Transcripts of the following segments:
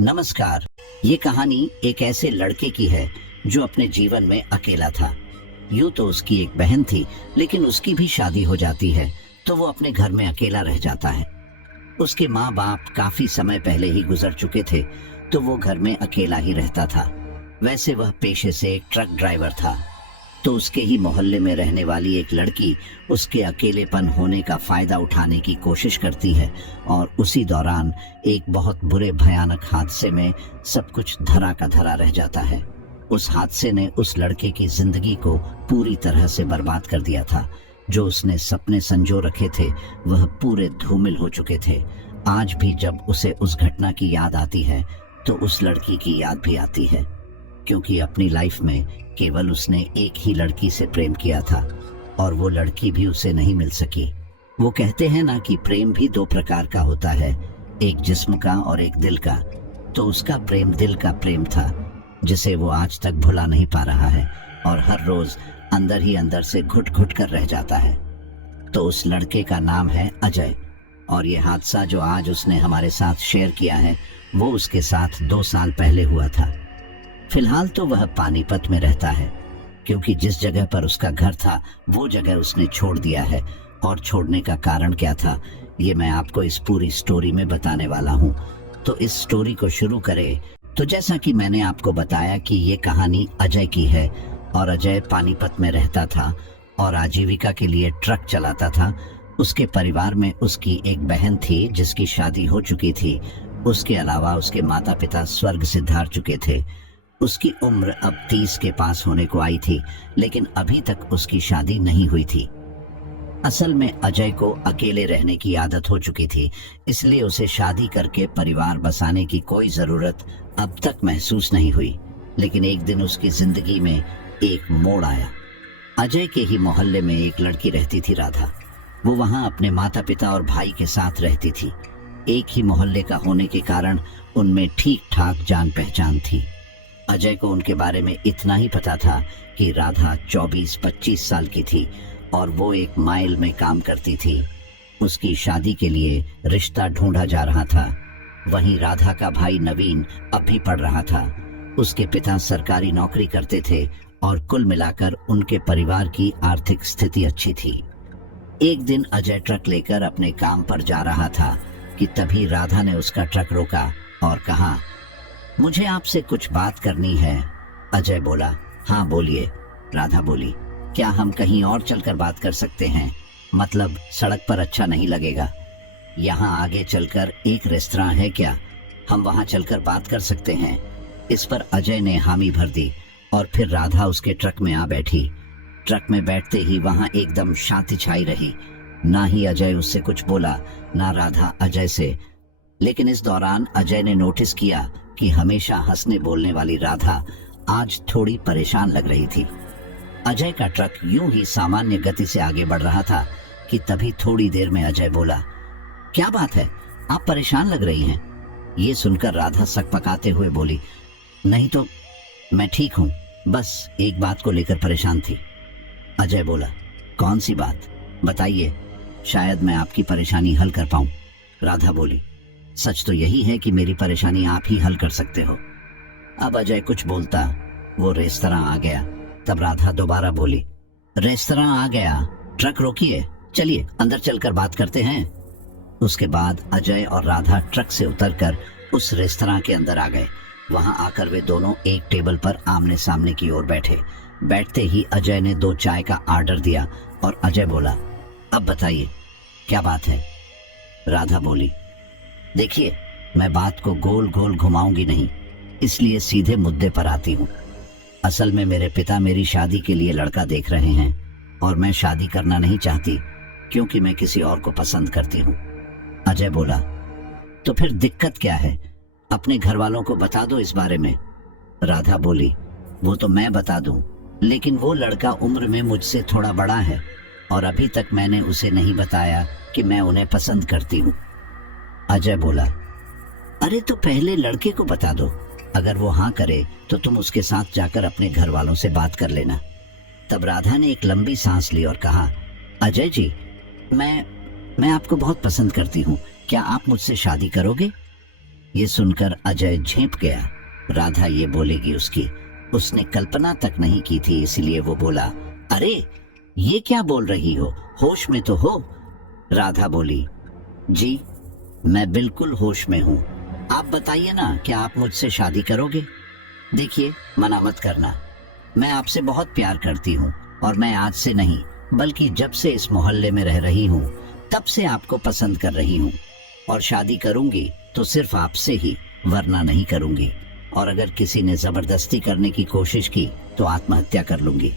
नमस्कार। ये कहानी एक ऐसे लड़के की है जो अपने जीवन में अकेला था। यूं तो उसकी एक बहन थी, लेकिन उसकी भी शादी हो जाती है तो वो अपने घर में अकेला रह जाता है। उसके माँ बाप काफी समय पहले ही गुजर चुके थे, तो वो घर में अकेला ही रहता था। वैसे वह पेशे से एक ट्रक ड्राइवर था। तो उसके ही मोहल्ले में रहने वाली एक लड़की उसके अकेलेपन होने का फायदा उठाने की कोशिश करती है, और उसी दौरान एक बहुत बुरे भयानक हादसे में सब कुछ धरा का धरा रह जाता है। उस हादसे ने उस लड़के की जिंदगी को पूरी तरह से बर्बाद कर दिया था। जो उसने सपने संजो रखे थे वह पूरे धूमिल हो चुके थे। आज भी जब उसे उस घटना की याद आती है तो उस लड़की की याद भी आती है, क्योंकि अपनी लाइफ में केवल उसने एक ही लड़की से प्रेम किया था और वो लड़की भी उसे नहीं मिल सकी। वो कहते हैं ना कि प्रेम भी दो प्रकार का होता है, एक जिस्म का और एक दिल का। तो उसका प्रेम दिल का प्रेम था, जिसे वो आज तक भुला नहीं पा रहा है और हर रोज अंदर ही अंदर से घुट घुट कर रह जाता है। तो उस लड़के का नाम है अजय, और ये हादसा जो आज उसने हमारे साथ शेयर किया है वो उसके साथ 2 साल पहले हुआ था। फिलहाल तो वह पानीपत में रहता है, क्योंकि जिस जगह पर उसका घर था वो जगह उसने छोड़ दिया है। और छोड़ने का कारण क्या था ये मैं आपको इस पूरी स्टोरी में बताने वाला हूँ। तो इस स्टोरी को शुरू करें। तो जैसा कि मैंने आपको बताया कि ये कहानी अजय की है, और अजय पानीपत में रहता था और आजीविका के लिए ट्रक चलाता था। उसके परिवार में उसकी एक बहन थी जिसकी शादी हो चुकी थी। उसके अलावा उसके माता पिता स्वर्ग से धार चुके थे। उसकी उम्र अब 30 के पास होने को आई थी, लेकिन अभी तक उसकी शादी नहीं हुई थी। असल में अजय को अकेले रहने की आदत हो चुकी थी, इसलिए उसे शादी करके परिवार बसाने की कोई जरूरत अब तक महसूस नहीं हुई। लेकिन एक दिन उसकी जिंदगी में एक मोड़ आया। अजय के ही मोहल्ले में एक लड़की रहती थी, राधा। वो वहां अपने माता पिता और भाई के साथ रहती थी। एक ही मोहल्ले का होने के कारण उनमें ठीक ठाक जान पहचान थी। अजय को उनके बारे में इतना ही पता था कि राधा 24-25 साल की थी और वो एक माइल में काम करती थी। उसकी शादी के लिए रिश्ता ढूंढा जा रहा था। वहीं राधा का भाई नवीन अब भी पढ़ रहा था। उसके पिता सरकारी नौकरी करते थे और कुल मिलाकर उनके परिवार की आर्थिक स्थिति अच्छी थी। एक दिन अजय ट्रक लेकर अपने काम पर जा रहा था कि तभी राधा ने उसका ट्रक रोका और कहा, मुझे आपसे कुछ बात करनी है। अजय बोला, हाँ बोलिए। राधा बोली, क्या हम कहीं और चलकर बात कर सकते हैं? मतलब सड़क पर अच्छा नहीं लगेगा। यहाँ आगे चलकर एक रेस्तरां है क्या? हम वहाँ चलकर बात कर सकते हैं। इस पर अजय ने हामी भर दी और फिर राधा उसके ट्रक में आ बैठी। ट्रक में बैठते ही वहाँ एकदम शांति छाई रही। ना ही अजय उससे कुछ बोला, ना राधा अजय से। लेकिन इस दौरान अजय ने नोटिस किया कि हमेशा हंसने बोलने वाली राधा आज थोड़ी परेशान लग रही थी। अजय का ट्रक यूं ही सामान्य गति से आगे बढ़ रहा था कि तभी थोड़ी देर में अजय बोला, क्या बात है, आप परेशान लग रही हैं? ये सुनकर राधा सकपकाते हुए बोली, नहीं तो मैं ठीक हूं, बस एक बात को लेकर परेशान थी। अजय बोला, कौन सी बात, बताइए, शायद मैं आपकी परेशानी हल कर पाऊं। राधा बोली, सच तो यही है कि मेरी परेशानी आप ही हल कर सकते हो। अब अजय कुछ बोलता, वो रेस्तरां आ गया। तब राधा दोबारा बोली, रेस्तरां आ गया, ट्रक रोकिए, चलिए अंदर चलकर बात करते हैं। उसके बाद अजय और राधा ट्रक से उतरकर उस रेस्तरां के अंदर आ गए। वहां आकर वे दोनों एक टेबल पर आमने सामने की ओर बैठे। बैठते ही अजय ने 2 चाय का ऑर्डर दिया और अजय बोला, अब बताइए क्या बात है? राधा बोली, देखिए, मैं बात को गोल गोल घुमाऊंगी नहीं, इसलिए सीधे मुद्दे पर आती हूँ। असल में मेरे पिता मेरी शादी के लिए लड़का देख रहे हैं और मैं शादी करना नहीं चाहती, क्योंकि मैं किसी और को पसंद करती हूँ। अजय बोला, तो फिर दिक्कत क्या है? अपने घर वालों को बता दो इस बारे में। राधा बोली, वो तो मैं बता दूं, लेकिन वो लड़का उम्र में मुझसे थोड़ा बड़ा है और अभी तक मैंने उसे नहीं बताया कि मैं उन्हें पसंद करती हूँ। अजय बोला, अरे तो पहले लड़के को बता दो, अगर वो हाँ करे तो तुम उसके साथ जाकर अपने घर वालों से बात कर लेना। तब राधा ने एक लंबी सांस ली और कहा, अजय जी, मैं आपको बहुत पसंद करती हूँ, क्या आप मुझसे शादी करोगे? ये सुनकर अजय झेंप गया। राधा ये बोलेगी उसने कल्पना तक नहीं की थी, इसलिए वो बोला, अरे ये क्या बोल रही हो, होश में तो हो। राधा बोली, जी मैं बिल्कुल होश में हूँ। आप बताइए ना, क्या आप मुझसे शादी करोगे? देखिए, मना मत करना, मैं आपसे बहुत प्यार करती हूँ और मैं आज से नहीं बल्कि जब से इस मोहल्ले में रह रही हूँ तब से आपको पसंद कर रही हूँ, और शादी करूंगी तो सिर्फ आपसे ही, वरना नहीं करूंगी। और अगर किसी ने जबरदस्ती करने की कोशिश की तो आत्महत्या कर लूंगी।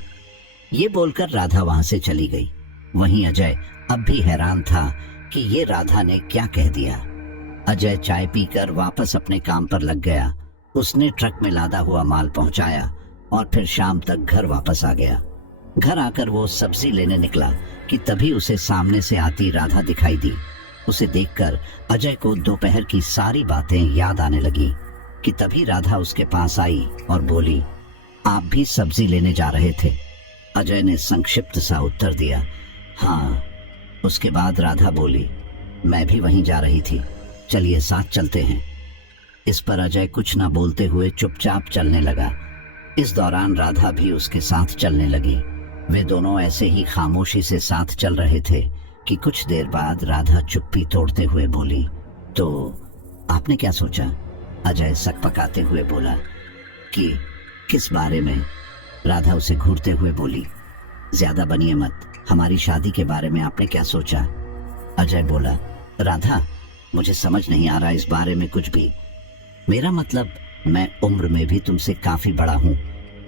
ये बोलकर राधा वहां से चली गई। वहीं अजय अब भी हैरान था कि ये राधा ने क्या कह दिया। अजय चाय पीकर वापस अपने काम पर लग गया। उसने ट्रक में लादा हुआ माल पहुंचाया और फिर शाम तक घर वापस आ गया। घर आकर वो सब्जी लेने निकला कि तभी उसे सामने से आती राधा दिखाई दी। उसे देखकर अजय को दोपहर की सारी बातें याद आने लगी कि तभी राधा उसके पास आई और बोली, आप भी सब्जी लेने जा रहे थे? अजय ने संक्षिप्त सा उत्तर दिया, हाँ। उसके बाद राधा बोली, मैं भी वहीं जा रही थी, चलिए साथ चलते हैं। इस पर अजय कुछ न बोलते हुए चुपचाप चलने लगा। इस दौरान राधा भी उसके साथ चलने लगी। वे दोनों ऐसे ही खामोशी से साथ चल रहे थे कि कुछ देर बाद राधा चुप्पी तोड़ते हुए बोली, तो आपने क्या सोचा? अजय सकपकाते हुए बोला, कि किस बारे में? राधा उसे घूरते हुए बोली, ज्यादा बनिए मत, हमारी शादी के बारे में आपने क्या सोचा? अजय बोला, राधा मुझे समझ नहीं आ रहा इस बारे में कुछ भी। मेरा मतलब, मैं उम्र में भी तुमसे काफी बड़ा हूँ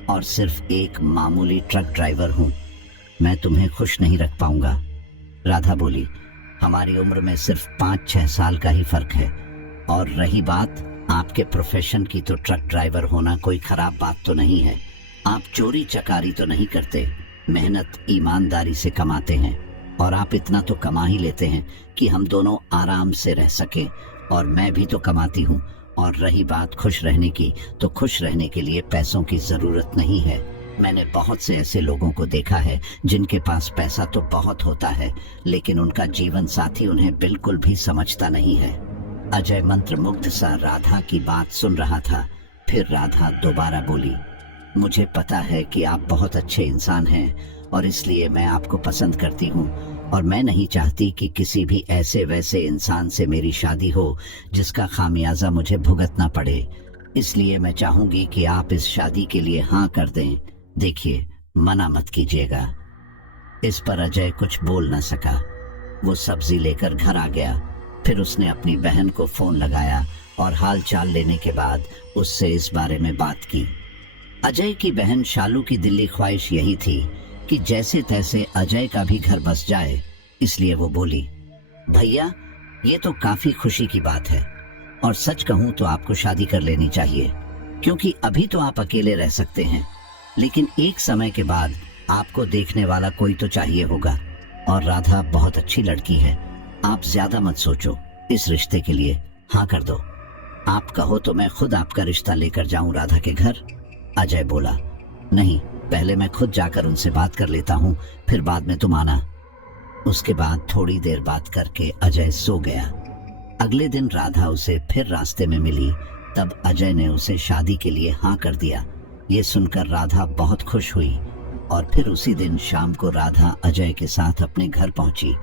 और सिर्फ एक मामूली ट्रक ड्राइवर हूँ। मैं तुम्हें खुश नहीं रख पाऊंगा। राधा बोली, हमारी उम्र में सिर्फ 5-6 साल का ही फर्क है, और रही बात आपके प्रोफेशन की, तो ट्रक ड्राइवर होना कोई खराब बात तो नहीं है। आप चोरी चकारी तो नहीं करते, मेहनत ईमानदारी से कमाते हैं, और आप इतना तो कमा ही लेते हैं कि हम दोनों आराम से रह सके, और मैं भी तो कमाती हूँ। और रही बात खुश रहने की, तो खुश रहने के लिए पैसों की जरूरत नहीं है। मैंने बहुत से ऐसे लोगों को देखा है जिनके पास पैसा तो बहुत होता है, लेकिन उनका जीवन साथी उन्हें बिल्कुल भी समझता नहीं है। अजय मंत्रमुग्ध सा राधा की बात सुन रहा था। फिर राधा दोबारा बोली, मुझे पता है कि आप बहुत अच्छे इंसान हैं और इसलिए मैं आपको पसंद करती हूँ, और मैं नहीं चाहती कि किसी भी ऐसे वैसे इंसान से मेरी शादी हो जिसका खामियाजा मुझे भुगतना पड़े। इसलिए मैं चाहूंगी कि आप इस शादी के लिए हाँ कर दें। देखिए, मना मत कीजिएगा। इस पर अजय कुछ बोल न सका। वो सब्जी लेकर घर आ गया। फिर उसने अपनी बहन को फोन लगाया और हाल चाल लेने के बाद उससे इस बारे में बात की। अजय की बहन शालू की दिल्ली ख्वाहिश यही थी कि जैसे तैसे अजय का भी घर बस जाए, इसलिए वो बोली, भैया ये तो काफी खुशी की बात है, और सच कहूं तो आपको शादी कर लेनी चाहिए, क्योंकि अभी तो आप अकेले रह सकते हैं, लेकिन एक समय के बाद आपको देखने वाला कोई तो चाहिए होगा, और राधा बहुत अच्छी लड़की है। आप ज्यादा मत सोचो, इस रिश्ते के लिए हाँ कर दो। आप कहो तो मैं खुद आपका रिश्ता लेकर जाऊं राधा के घर। अजय बोला, नहीं, पहले मैं खुद जाकर उनसे बात कर लेता हूँ, फिर बाद में तुम आना। उसके बाद थोड़ी देर बात करके अजय सो गया। अगले दिन राधा उसे फिर रास्ते में मिली, तब अजय ने उसे शादी के लिए हाँ कर दिया। ये सुनकर राधा बहुत खुश हुई, और फिर उसी दिन शाम को राधा अजय के साथ अपने घर पहुंची।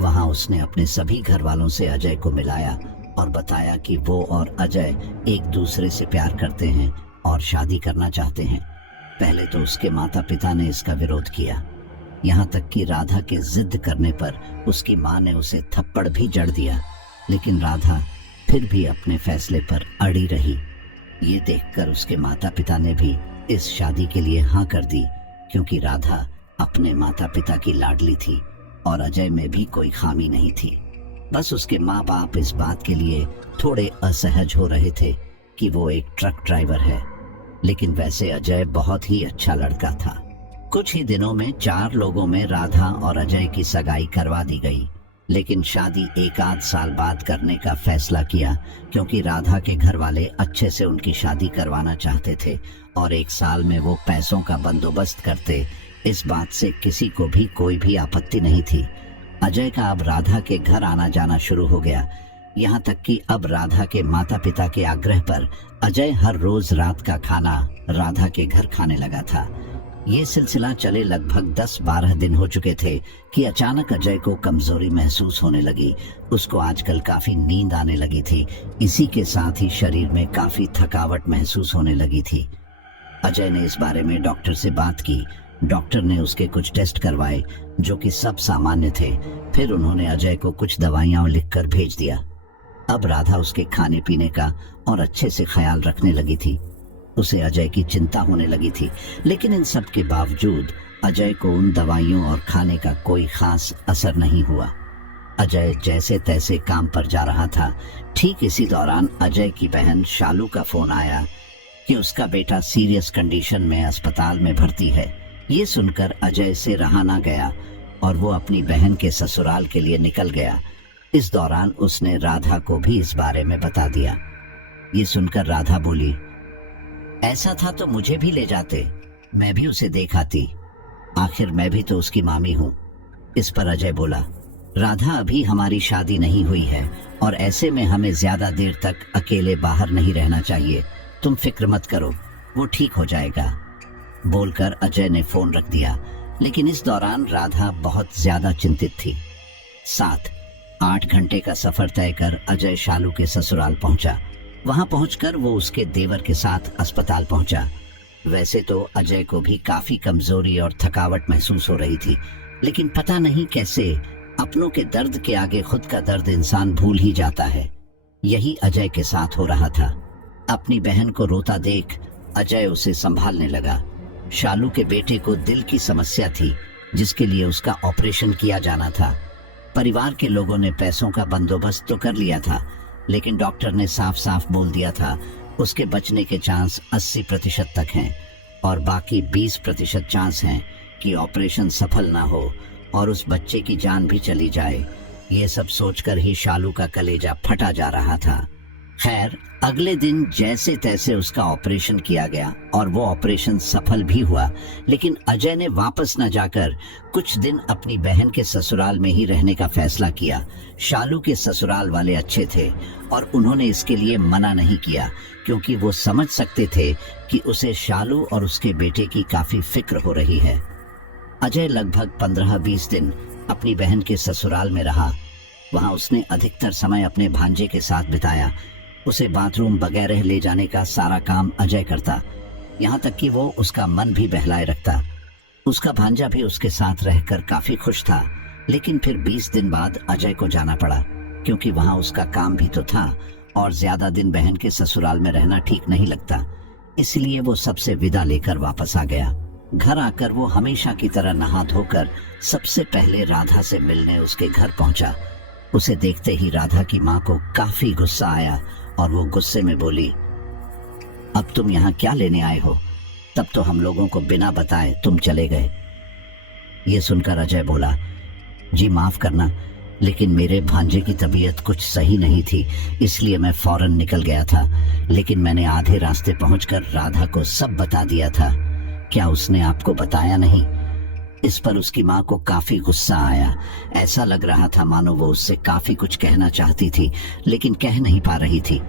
वहां उसने अपने सभी घर वालों से अजय को मिलाया और बताया कि वो और अजय एक दूसरे से प्यार करते हैं और शादी करना चाहते हैं। पहले तो उसके माता पिता ने इसका विरोध किया, यहाँ तक कि राधा के जिद करने पर उसकी माँ ने उसे थप्पड़ भी जड़ दिया, लेकिन राधा फिर भी अपने फैसले पर अड़ी रही। ये देखकर उसके माता पिता ने भी इस शादी के लिए हाँ कर दी, क्योंकि राधा अपने माता पिता की लाडली थी और अजय में भी कोई खामी नहीं थी। बस उसके माँ बाप इस बात के लिए थोड़े असहज हो रहे थे कि वो एक ट्रक ड्राइवर है, लेकिन वैसे अजय बहुत ही अच्छा लड़का था। कुछ ही दिनों में 4 लोगों में राधा और अजय की सगाई करवा दी गई, लेकिन शादी 1 आध साल बाद करने का फैसला किया, क्योंकि राधा के घर वाले अच्छे से उनकी शादी करवाना चाहते थे और 1 साल में वो पैसों का बंदोबस्त करते। इस बात से किसी को भी कोई भी आपत्ति नहीं थी। अजय का अब राधा के घर आना जाना शुरू हो गया। यहाँ तक कि अब राधा के माता पिता के आग्रह पर अजय हर रोज रात का खाना राधा के घर खाने लगा था। ये सिलसिला चले लगभग 10-12 दिन हो चुके थे कि अचानक अजय को कमजोरी महसूस होने लगी। उसको आजकल काफी नींद आने लगी थी। इसी के साथ ही शरीर में काफी थकावट महसूस होने लगी थी। अजय ने इस बारे में डॉक्टर से बात की। डॉक्टर ने उसके कुछ टेस्ट करवाए जो कि सब सामान्य थे। फिर उन्होंने अजय को कुछ दवाइयां लिखकर भेज दिया। अब राधा उसके खाने पीने का और अच्छे से ख्याल रखने लगी थी। उसे अजय की चिंता होने लगी थी, लेकिन इन सब के बावजूद अजय को उन दवाइयों और खाने का कोई खास असर नहीं हुआ। अजय जैसे तैसे काम पर जा रहा था। ठीक इसी दौरान अजय की बहन शालू का फोन आया कि उसका बेटा सीरियस कंडीशन में अस्पताल में भर्ती है। ये सुनकर अजय से रहा ना गया और वो अपनी बहन के ससुराल के लिए निकल गया। इस दौरान उसने राधा को भी इस बारे में बता दिया। ये सुनकर राधा बोली, ऐसा था तो मुझे भी ले जाते, मैं भी उसे देख आती, आखिर मैं भी तो उसकी मामी हूँ। इस पर अजय बोला, राधा अभी हमारी शादी नहीं हुई है और ऐसे में हमें ज्यादा देर तक अकेले बाहर नहीं रहना चाहिए। तुम फिक्र मत करो, वो ठीक हो जाएगा। बोलकर अजय ने फोन रख दिया। लेकिन इस दौरान राधा बहुत ज्यादा चिंतित थी। 7-8 घंटे का सफर तय कर अजय शालू के ससुराल पहुंचा। वहां पहुंचकर वो उसके देवर के साथ अस्पताल पहुंचा। वैसे तो अजय को भी काफी कमजोरी और थकावट महसूस हो रही थी, लेकिन पता नहीं कैसे अपनों के दर्द के आगे खुद का दर्द इंसान भूल ही जाता है। यही अजय के साथ हो रहा था। अपनी बहन को रोता देख अजय उसे संभालने लगा। शालू के बेटे को दिल की समस्या थी, जिसके लिए उसका ऑपरेशन किया जाना था। परिवार के लोगों ने पैसों का बंदोबस्त तो कर लिया था, लेकिन डॉक्टर ने साफ साफ बोल दिया था उसके बचने के चांस 80% तक हैं और बाकी 20% चांस हैं कि ऑपरेशन सफल ना हो और उस बच्चे की जान भी चली जाए। ये सब सोचकर ही शालू का कलेजा फटा जा रहा था। खैर, अगले दिन जैसे तैसे उसका ऑपरेशन किया गया और वो ऑपरेशन सफल भी हुआ। लेकिन अजय ने वापस न जाकर कुछ दिन अपनी बहन के ससुराल में ही रहने का फैसला किया। शालू के ससुराल वाले अच्छे थे और उन्होंने इसके लिए मना नहीं किया, क्योंकि वो समझ सकते थे कि उसे शालू और उसके बेटे की काफी फिक्र हो रही है। अजय लगभग 15-20 दिन अपनी बहन के ससुराल में रहा। वहां उसने अधिकतर समय अपने भांजे के साथ बिताया। उसे बाथरूम वगैरह ले जाने का सारा काम अजय करता, यहाँ तक कि वो उसका मन भी बहलाए रखता। उसका भांजा भी उसके साथ रहकर काफी खुश था। लेकिन फिर 20 दिन बाद अजय को जाना पड़ा, क्योंकि वहां उसका काम भी तो था और ज्यादा दिन बहन के ससुराल में रहना ठीक नहीं लगता। इसलिए वो सबसे विदा लेकर वापस आ गया। घर आकर वो हमेशा की तरह नहा धोकर सबसे पहले राधा से मिलने उसके घर पहुंचा। उसे देखते ही राधा की माँ को काफी गुस्सा आया और वो गुस्से में बोली, अब तुम यहाँ क्या लेने आए हो? तब तो हम लोगों को बिना बताए तुम चले गए। ये सुनकर अजय बोला, जी माफ करना, लेकिन मेरे भांजे की तबीयत कुछ सही नहीं थी, इसलिए मैं फौरन निकल गया था। लेकिन मैंने आधे रास्ते पहुंचकर राधा को सब बता दिया था। क्या उसने आपको बताया नहीं? इस पर उसकी माँ को काफी गुस्सा आया। ऐसा लग रहा था मानो वो उससे काफी कुछ कहना चाहती थी, लेकिन कह नहीं पा रही थी।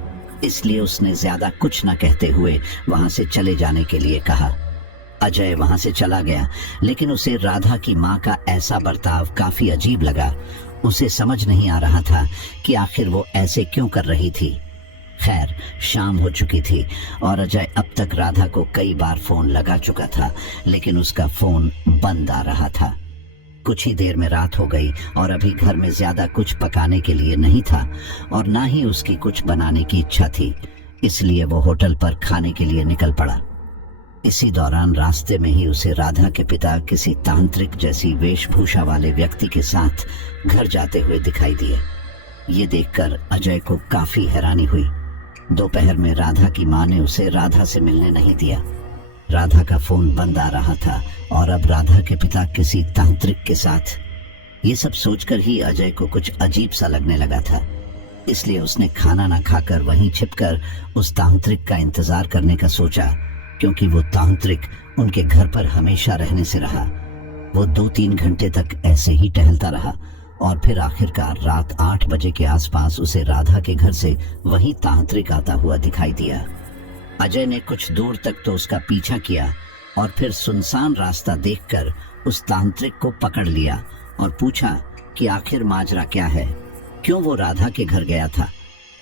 इसलिए उसने ज्यादा कुछ न कहते हुए वहां से चले जाने के लिए कहा। अजय वहां से चला गया, लेकिन उसे राधा की माँ का ऐसा बर्ताव काफी अजीब लगा। उसे समझ नहीं आ रहा था कि आखिर वो ऐसे क्यों कर रही थी। खैर, शाम हो चुकी थी और अजय अब तक राधा को कई बार फोन लगा चुका था, लेकिन उसका फोन बंद आ रहा था। कुछ ही देर में रात हो गई और अभी घर में ज्यादा कुछ पकाने के लिए नहीं था और ना ही उसकी कुछ बनाने की इच्छा थी। इसलिए वो होटल पर खाने के लिए निकल पड़ा। इसी दौरान रास्ते में ही उसे राधा के पिता किसी तांत्रिक जैसी वेशभूषा वाले व्यक्ति के साथ घर जाते हुए दिखाई दिए। ये देखकर अजय को काफी हैरानी हुई। दोपहर में राधा की माँ ने उसे राधा से मिलने नहीं दिया। राधा का फोन बंद आ रहा था और अब राधा के पिता किसी तांत्रिक के साथ। ये सब सोचकर ही अजय को कुछ अजीब सा लगने लगा था। इसलिए उसने खाना ना खाकर वहीं छिपकर उस तांत्रिक का इंतजार करने का सोचा, क्योंकि वो तांत्रिक उनके घर पर हमेशा रहने से रहा। वो 2-3 घंटे तक ऐसे ही टहलता रहा और फिर आखिरकार रात 8 बजे के आसपास उसे राधा के घर से वही तांत्रिक आता हुआ दिखाई दिया। अजय ने कुछ दूर तक तो उसका पीछा किया और फिर सुनसान रास्ता देखकर उस तांत्रिक को पकड़ लिया और पूछा कि आखिर माजरा क्या है, क्यों वो राधा के घर गया था।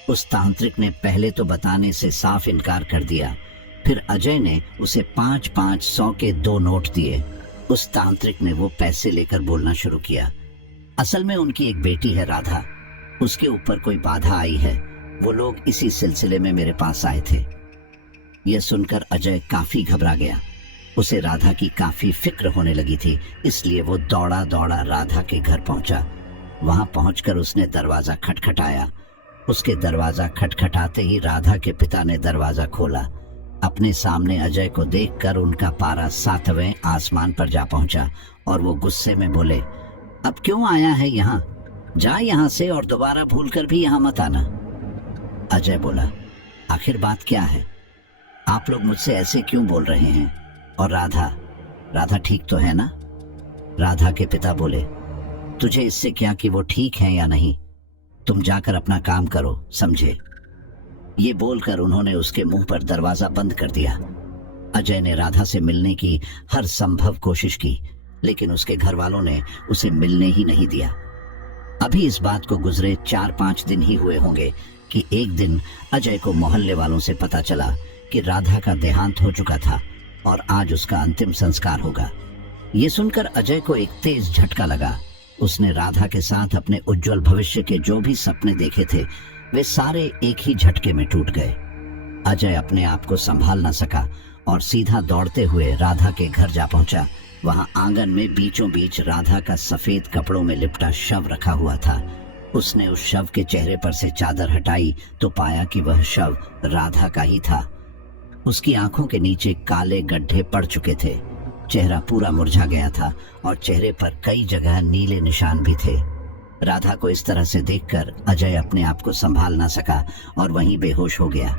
उस तांत्रिक ने पहले तो बताने से साफ इनकार कर दिया। फिर अजय ने उसे 5-5 100 के 2 नोट दिए। उस तांत्रिक ने वो पैसे लेकर बोलना शुरू किया, असल में उनकी एक बेटी है राधा, उसके ऊपर कोई बाधा आई है, वो लोग इसी सिलसिले में मेरे पास आए थे। यह सुनकर अजय काफी घबरा गया। उसे राधा की काफी फिक्र होने लगी थी, इसलिए वो दौड़ा दौड़ा राधा के घर पहुंचा। वहां पहुंचकर उसने दरवाजा खटखटाया। उसके दरवाजा खटखटाते ही राधा के पिता ने दरवाजा खोला। अपने सामने अजय को देखकर उनका पारा 7वें आसमान पर जा पहुंचा और वो गुस्से में बोले, अब क्यों आया है यहाँ, जा यहाँ से और दोबारा भूलकर भी यहाँ मत आना। अजय बोला, आखिर बात क्या है, आप लोग मुझसे ऐसे क्यों बोल रहे हैं, और राधा ठीक तो है ना। राधा के पिता बोले, तुझे इससे क्या कि वो ठीक है या नहीं, तुम जाकर अपना काम करो, समझे। ये बोलकर उन्होंने उसके मुंह पर दरवाजा बंद कर दिया। अजय ने राधा से मिलने की हर संभव कोशिश की, लेकिन उसके घर वालों ने उसे मिलने ही नहीं दिया। अभी इस बात को गुजरे 4-5 दिन ही हुए होंगे कि एक दिन अजय को मोहल्ले वालों से पता चला कि राधा का देहांत हो चुका था और आज उसका अंतिम संस्कार होगा। ये सुनकर अजय को एक तेज झटका लगा। उसने राधा के साथ अपने उज्जवल भविष्य के जो भी सपने देखे थे वे सारे एक ही झटके में टूट गए। अजय अपने आप को संभाल न सका और सीधा दौड़ते हुए राधा के घर जा पहुंचा। वहां आंगन में बीचों बीच राधा का सफेद कपड़ों में लिपटा शव रखा हुआ था। उसने उस शव के चेहरे पर से चादर हटाई तो पाया कि वह शव राधा का ही था। उसकी आंखों के नीचे काले गड्ढे पड़ चुके थे, चेहरा पूरा मुरझा गया था और चेहरे पर कई जगह नीले निशान भी थे। राधा को इस तरह से देखकर अजय अपने आप को संभाल ना सका और वहीं बेहोश हो गया।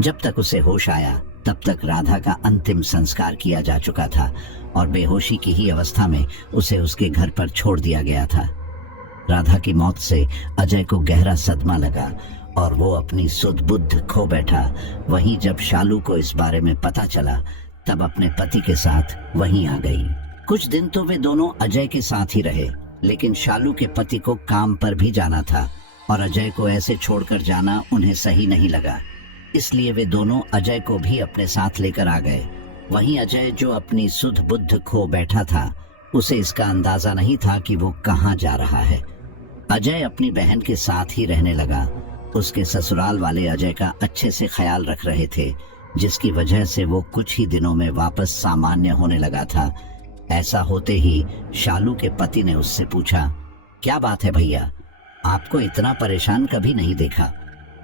जब तक उसे होश आया तब तक राधा का अंतिम संस्कार किया जा चुका था और बेहोशी की ही अवस्था में उसे उसके घर पर छोड़ दिया गया था। राधा की मौत से अजय को गहरा सदमा लगा और वो अपनी सुध बुद्ध खो बैठा। वहीं जब शालू को इस बारे में पता चला तब अपने पति के साथ वहीं आ गई। कुछ दिन तो वे दोनों अजय के साथ ही रहे, लेकिन शालू के पति को काम पर भी जाना था और अजय को ऐसे छोड़कर जाना उन्हें सही नहीं लगा। इसलिए वे दोनों अजय को भी अपने साथ लेकर आ गए। वहीं अजय जो अपनी सुध बुद्ध खो बैठा था, उसे इसका अंदाजा नहीं था कि वो कहाँ जा रहा है। अजय अपनी बहन के साथ ही रहने लगा। उसके ससुराल वाले अजय का अच्छे से ख्याल रख रहे थे, जिसकी वजह से वो कुछ ही दिनों में वापस सामान्य होने लगा था। ऐसा होते ही शालू के पति ने उससे पूछा, क्या बात है भैया, आपको इतना परेशान कभी नहीं देखा।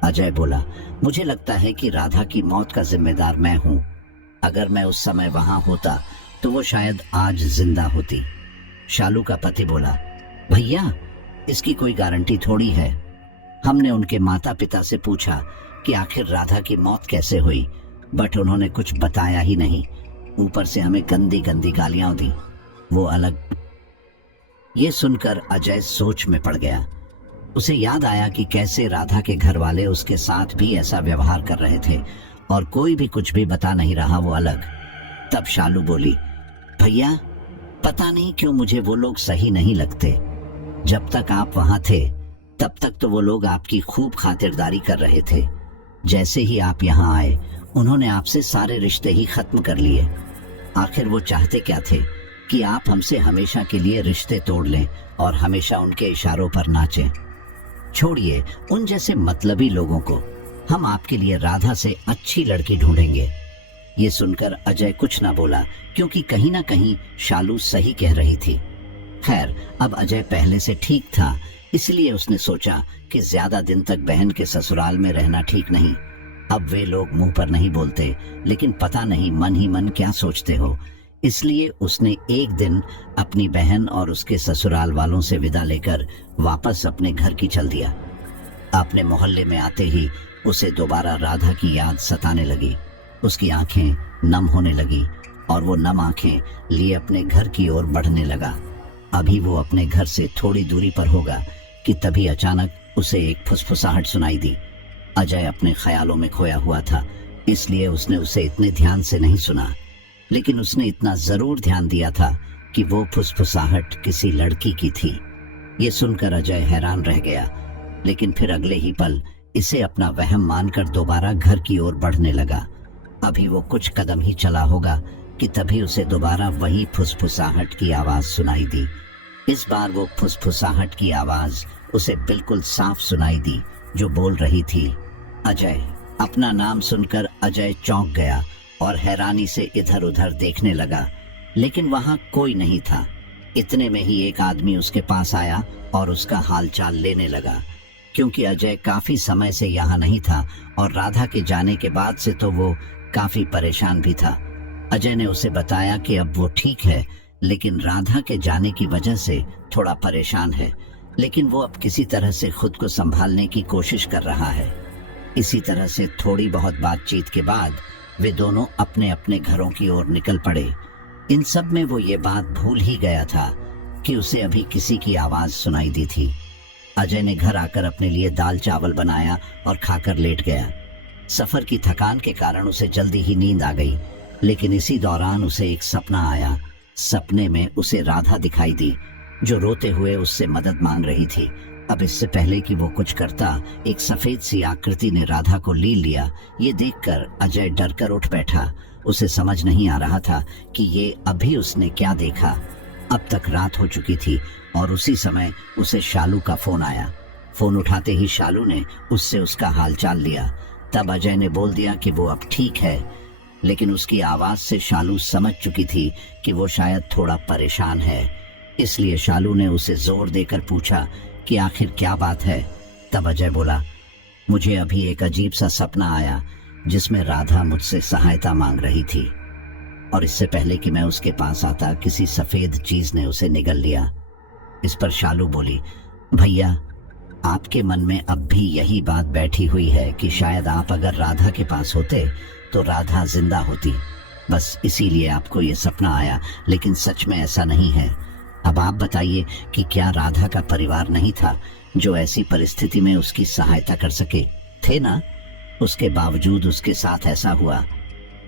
अजय बोला, मुझे लगता है कि राधा की मौत का जिम्मेदार मैं हूँ। अगर मैं उस समय वहां होता तो वो शायद आज जिंदा होती। शालू का पति बोला, भैया इसकी कोई गारंटी थोड़ी है। हमने उनके माता पिता से पूछा कि आखिर राधा की मौत कैसे हुई, बट उन्होंने कुछ बताया ही नहीं। ऊपर से हमें गंदी गंदी गालियां दी, वो अलग। ये सुनकर अजय सोच में पड़ गया। उसे याद आया कि कैसे राधा के घर वाले उसके साथ भी ऐसा व्यवहार कर रहे थे और कोई भी कुछ भी बता नहीं रहा, वो अलग। तब शालू बोली, भैया पता नहीं क्यों मुझे वो लोग सही नहीं लगते। जब तक आप वहां थे तब तक तो वो लोग आपकी खूब खातिरदारी कर रहे थे। जैसे ही आप यहाँ आए उन्होंने आपसे सारे रिश्ते ही खत्म कर लिए। आखिर वो चाहते क्या थे कि आप हमसे हमेशा के लिए रिश्ते तोड़ लें और हमेशा उनके इशारों पर नाचें। छोड़िए उन जैसे मतलबी लोगों को, हम आपके लिए राधा से अच्छी लड़की ढूंढेंगे। ये सुनकर अजय कुछ ना बोला, क्योंकि कहीं ना कहीं शालू सही कह रही थी। खैर अब अजय पहले से ठीक था, इसलिए उसने सोचा कि ज्यादा दिन तक बहन के ससुराल में रहना ठीक नहीं। अब वे लोग मुंह पर नहीं बोलते, लेकिन पता नहीं मन ही मन क्या सोचते हो। इसलिए उसने एक दिन अपनी बहन और उसके ससुराल वालों से विदा लेकर वापस अपने घर की चल दिया। अपने मोहल्ले में आते ही उसे दोबारा राधा की याद सताने लगी। उसकी आंखें नम होने लगी और वो नम आंखें लिए अपने घर की ओर बढ़ने लगा। अभी वो अपने घर से थोड़ी दूरी पर होगा कि तभी अचानक उसे एक फुसफुसाहट सुनाई दी। अजय अपने ख्यालों में खोया हुआ था, इसलिए उसने उसे इतने ध्यान से नहीं सुना, लेकिन उसने इतना जरूर ध्यान दिया था कि वो फुसफुसाहट किसी लड़की की थी। ये सुनकर अजय हैरान रह गया, लेकिन फिर अगले ही पल इसे अपना वहम मानकर दोबारा घर की ओर बढ़ने लगा। अभी वो कुछ कदम ही चला होगा कि तभी उसे दोबारा वही फुसफुसाहट की आवाज सुनाई दी। इस बार वो फुसफुसाहट की आवाज उसे बिल्कुल साफ सुनाई दी, जो बोल रही थी, अजय। अपना नाम सुनकर अजय चौंक गया और हैरानी से इधर उधर देखने लगा, लेकिन वहां कोई नहीं था। इतने में ही एक आदमी उसके पास आया और उसका हालचाल लेने लगा, क्योंकि अजय काफी समय से यहाँ नहीं था और राधा के जाने के बाद से तो वो काफी परेशान भी था। अजय ने उसे बताया कि अब वो ठीक है, लेकिन राधा के जाने की वजह से थोड़ा परेशान है, लेकिन वो अब किसी तरह से खुद को संभालने की कोशिश कर रहा है। इसी तरह से थोड़ी बहुत बातचीत के बाद वे दोनों अपने अपने घरों की ओर निकल पड़े। इन सब में वो ये बात भूल ही गया था कि उसे अभी किसी की आवाज सुनाई दी थी। अजय ने घर आकर अपने लिए दाल चावल बनाया और खाकर लेट गया। सफर की थकान के कारण उसे जल्दी ही नींद आ गई, लेकिन इसी दौरान उसे एक सपना आया। सपने में उसे राधा दिखाई दी, जो रोते हुए उससे मदद मांग रही थी। अब इससे पहले कि वो कुछ करता, एक सफेद सी आकृति ने राधा को लील लिया। ये देखकर अजय डरकर उठ बैठा। उसे समझ नहीं आ रहा था कि ये अभी उसने क्या देखा। अब तक रात हो चुकी थी और उसी समय उसे शालू का फोन आया। फोन उठाते ही शालू ने उससे उसका हालचाल लिया। तब अजय ने बोल दिया कि वो अब ठीक है, लेकिन उसकी आवाज से शालू समझ चुकी थी कि वो शायद थोड़ा परेशान है। इसलिए शालू ने उसे जोर देकर पूछा कि आखिर क्या बात है। तब अजय बोला, मुझे अभी एक अजीब सा सपना आया जिसमें राधा मुझसे सहायता मांग रही थी, और इससे पहले कि मैं उसके पास आता, किसी सफेद चीज ने उसे निगल लिया। इस पर शालू बोली, भैया, आपके मन में अब भी यही बात बैठी हुई है कि शायद आप अगर राधा के पास होते तो राधा जिंदा होती। बस इसीलिए आपको ये सपना आया, लेकिन सच में ऐसा नहीं है। अब आप बताइए कि क्या राधा का परिवार नहीं था जो ऐसी परिस्थिति में उसकी सहायता कर सके? थे ना? उसके बावजूद उसके साथ ऐसा हुआ।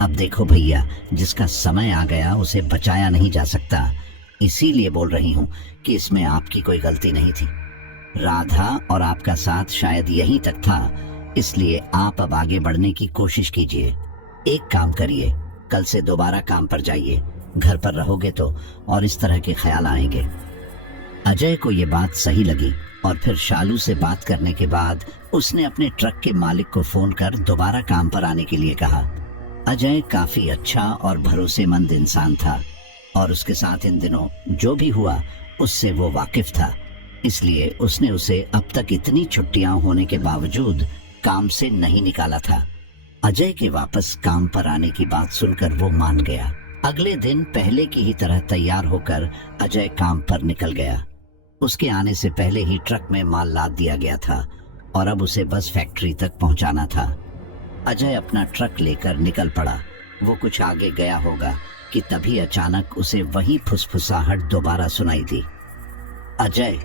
अब देखो भैया, जिसका समय आ गया उसे बचाया नहीं जा सकता। इसीलिए बोल रही हूँ कि इसमें आपकी कोई गलती नहीं थी। राधा और आपका साथ शायद यहीं तक था, इसलिए आप अब आगे बढ़ने की कोशिश कीजिए। एक काम करिए, कल से दोबारा काम पर जाइए। घर पर रहोगे तो और इस तरह के ख्याल आएंगे। अजय को ये बात सही लगी और फिर शालू से बात करने के बाद उसने अपने ट्रक के मालिक को फोन कर दोबारा काम पर आने के लिए कहा। अजय काफी अच्छा और भरोसेमंद इंसान था और उसके साथ इन दिनों जो भी हुआ उससे वो वाकिफ था, इसलिए उसने उसे अब तक इतनी छुट्टियां होने के बावजूद काम से नहीं निकाला था। अजय के वापस काम पर आने की बात सुनकर वो मान गया। अगले दिन पहले की ही तरह तैयार होकर अजय काम पर निकल गया। उसके आने से पहले ही ट्रक में माल लाद दिया गया था और अब उसे बस फैक्ट्री तक पहुंचाना था। अजय अपना ट्रक लेकर निकल पड़ा। वो कुछ आगे गया होगा कि तभी अचानक उसे वही फुसफुसाहट दोबारा सुनाई दी, अजय।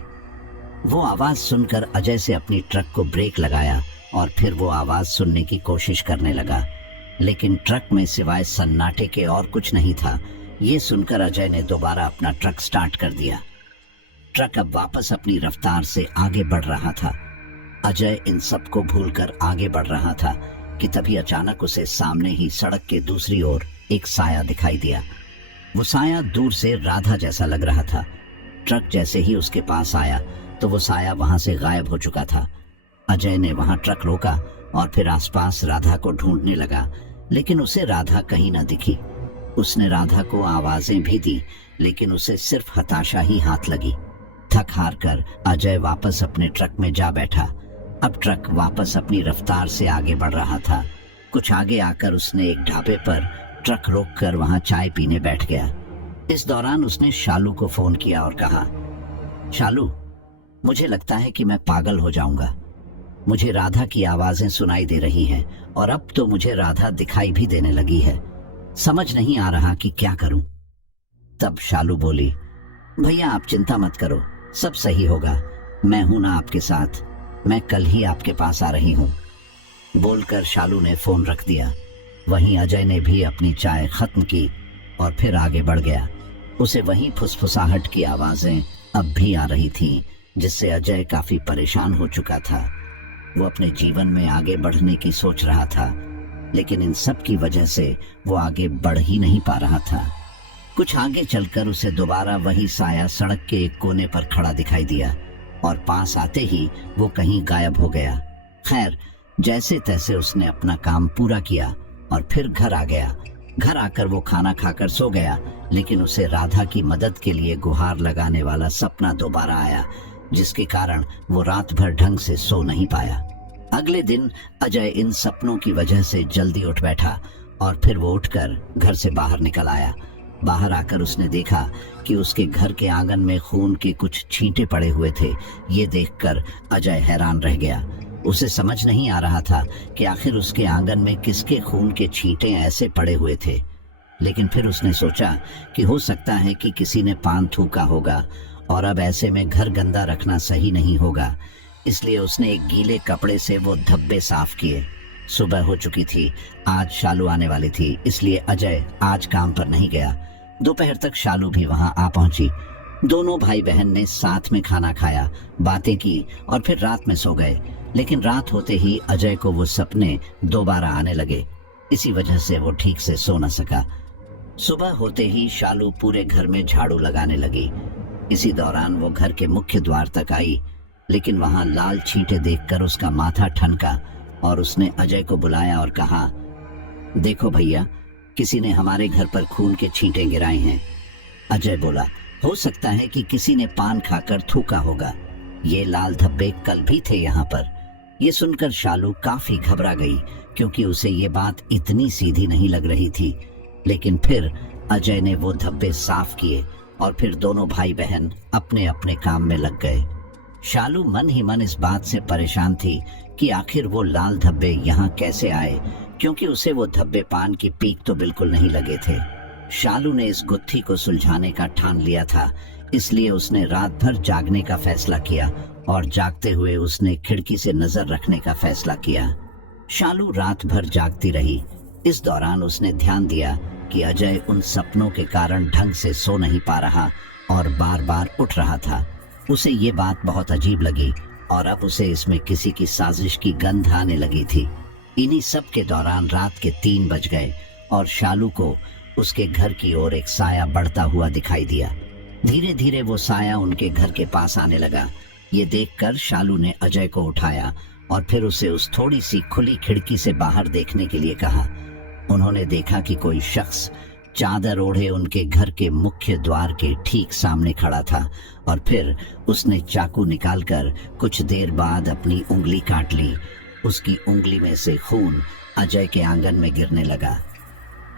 वो आवाज सुनकर अजय से अपनी ट्रक को ब्रेक लगाया और फिर वो आवाज सुनने की कोशिश करने लगा, लेकिन ट्रक में सिवाय सन्नाटे के और कुछ नहीं था। ये सुनकर अजय ने दोबारा अपना ट्रक स्टार्ट कर दिया। ट्रक अब वापस अपनी रफ्तार से आगे बढ़ रहा था। अजय इन सब को भूलकर आगे बढ़ रहा था कि तभी अचानक उसे सामने ही सड़क के दूसरी ओर एक साया दिखाई दिया। वो साया दूर से राधा जैसा लग रहा था। ट्रक जैसे ही उसके पास आया तो वो साया वहां से गायब हो चुका था। अजय ने वहां ट्रक रोका और फिर आसपास राधा को ढूंढने लगा, लेकिन उसे राधा कहीं न दिखी। उसने राधा को आवाजें भी दी, लेकिन उसे सिर्फ हताशा ही हाथ लगी। थक हार कर अजय वापस अपने ट्रक में जा बैठा। अब ट्रक वापस अपनी रफ्तार से आगे बढ़ रहा था। कुछ आगे आकर उसने एक ढाबे पर ट्रक रोककर वहां चाय पीने बैठ गया। इस दौरान उसने शालू को फोन किया और कहा, शालू, मुझे लगता है कि मैं पागल हो जाऊंगा। मुझे राधा की आवाजें सुनाई दे रही हैं और अब तो मुझे राधा दिखाई भी देने लगी है। समझ नहीं आ रहा कि क्या करूं। तब शालू बोली, भैया आप चिंता मत करो, सब सही होगा। मैं हूं ना आपके साथ, मैं कल ही आपके पास आ रही हूं। बोलकर शालू ने फोन रख दिया। वहीं अजय ने भी अपनी चाय खत्म की और फिर आगे बढ़ गया। उसे वहीं फुसफुसाहट की आवाजें अब भी आ रही थीं, जिससे अजय काफी परेशान हो चुका था। वो अपने जीवन में आगे बढ़ने की सोच रहा था, लेकिन इन सब की वजह से वो आगे बढ़ ही नहीं पा रहा था। कुछ आगे चलकर उसे दोबारा वही साया सड़क के एक कोने पर खड़ा दिखाई दिया और पास आते ही वो कहीं गायब हो गया। खैर, जैसे तैसे उसने अपना काम पूरा किया और फिर घर आ गया। घर आकर वो खाना खाकर सो गया, लेकिन उसे राधा की मदद के लिए गुहार लगाने वाला सपना दोबारा आया, जिसके कारण वो रात भर ढंग से सो नहीं पाया। अगले दिन अजय इन सपनों की वजह से जल्दी उठ बैठा और फिर वो उठकर घर से बाहर निकल आया। बाहर आकर उसने देखा कि उसके घर के आंगन में खून के कुछ छींटे पड़े हुए थे। ये देखकर अजय हैरान रह गया। उसे समझ नहीं आ रहा था कि आखिर उसके आंगन में किसके खून के छींटे ऐसे पड़े हुए थे। लेकिन फिर उसने सोचा कि हो सकता है कि किसी ने पान थूका होगा और अब ऐसे में घर गंदा रखना सही नहीं होगा। इसलिए उसने एक गीले कपड़े से वो धब्बे साफ किए। सुबह हो चुकी थी, आज शालू आने वाली थी, इसलिए अजय आज काम पर नहीं गया। दोपहर तक शालू भी वहां आ पहुंची। दोनों भाई बहन ने साथ में खाना खाया, बातें की और फिर रात में सो गए। लेकिन रात होते ही अजय को वो सपने दोबारा आने लगे। इसी वजह से वो ठीक से सो न सका। सुबह होते ही शालू पूरे घर में झाड़ू लगाने लगी। इसी दौरान वो घर के मुख्य द्वार तक आई, लेकिन वहां लाल छींटे देखकर उसका माथा ठनका और उसने अजय को बुलाया और कहा, देखो भैया, किसी ने हमारे घर पर खून के छींटे गिराए हैं। अजय बोला, हो सकता है कि किसी ने पान खाकर थूका होगा। ये लाल धब्बे कल भी थे यहाँ पर। ये सुनकर शालू काफी घबरा गई, क्योंकि उसे ये बात इतनी सीधी नहीं लग रही थी। लेकिन फिर अजय ने वो धब्बे साफ किए और फिर दोनों भाई बहन अपने अपने काम में लग गए। शालू मन ही मन इस बात से परेशान थी कि आखिर वो लाल धब्बे यहाँ कैसे आए, क्योंकि उसे वो धब्बे पान की पीक तो बिल्कुल नहीं लगे थे। शालू ने इस गुत्थी को सुलझाने का ठान लिया था, इसलिए उसने रात भर जागने का फैसला किया और जागते हुए उसने खिड़की से नजर रखने का फैसला किया। शालू रात भर जागती रही। इस दौरान उसने ध्यान दिया कि अजय उन सपनों के कारण ढंग से सो नहीं पा रहा और बार बार उठ रहा था। उसे ये बात बहुत अजीब लगी और अब उसे इसमें किसी की साजिश की गंध आने लगी थी। इन्हीं सब के दौरान रात के 3 बज गए और शालू को उसके घर की ओर एक साया बढ़ता हुआ दिखाई दिया। धीरे धीरे वो साया उनके घर के पास आने लगा। ये देखकर शालू ने अजय को उठाया और फिर उसे उस थोड़ी सी खुली खिड़की से बाहर देखने के लिए कहा। उन्होंने देखा कि कोई शख्स चादर ओढ़े उनके घर के मुख्य द्वार के ठीक सामने खड़ा था और फिर उसने चाकू निकालकर कुछ देर बाद अपनी उंगली काट ली। उसकी उंगली में से खून अजय के आंगन में गिरने लगा।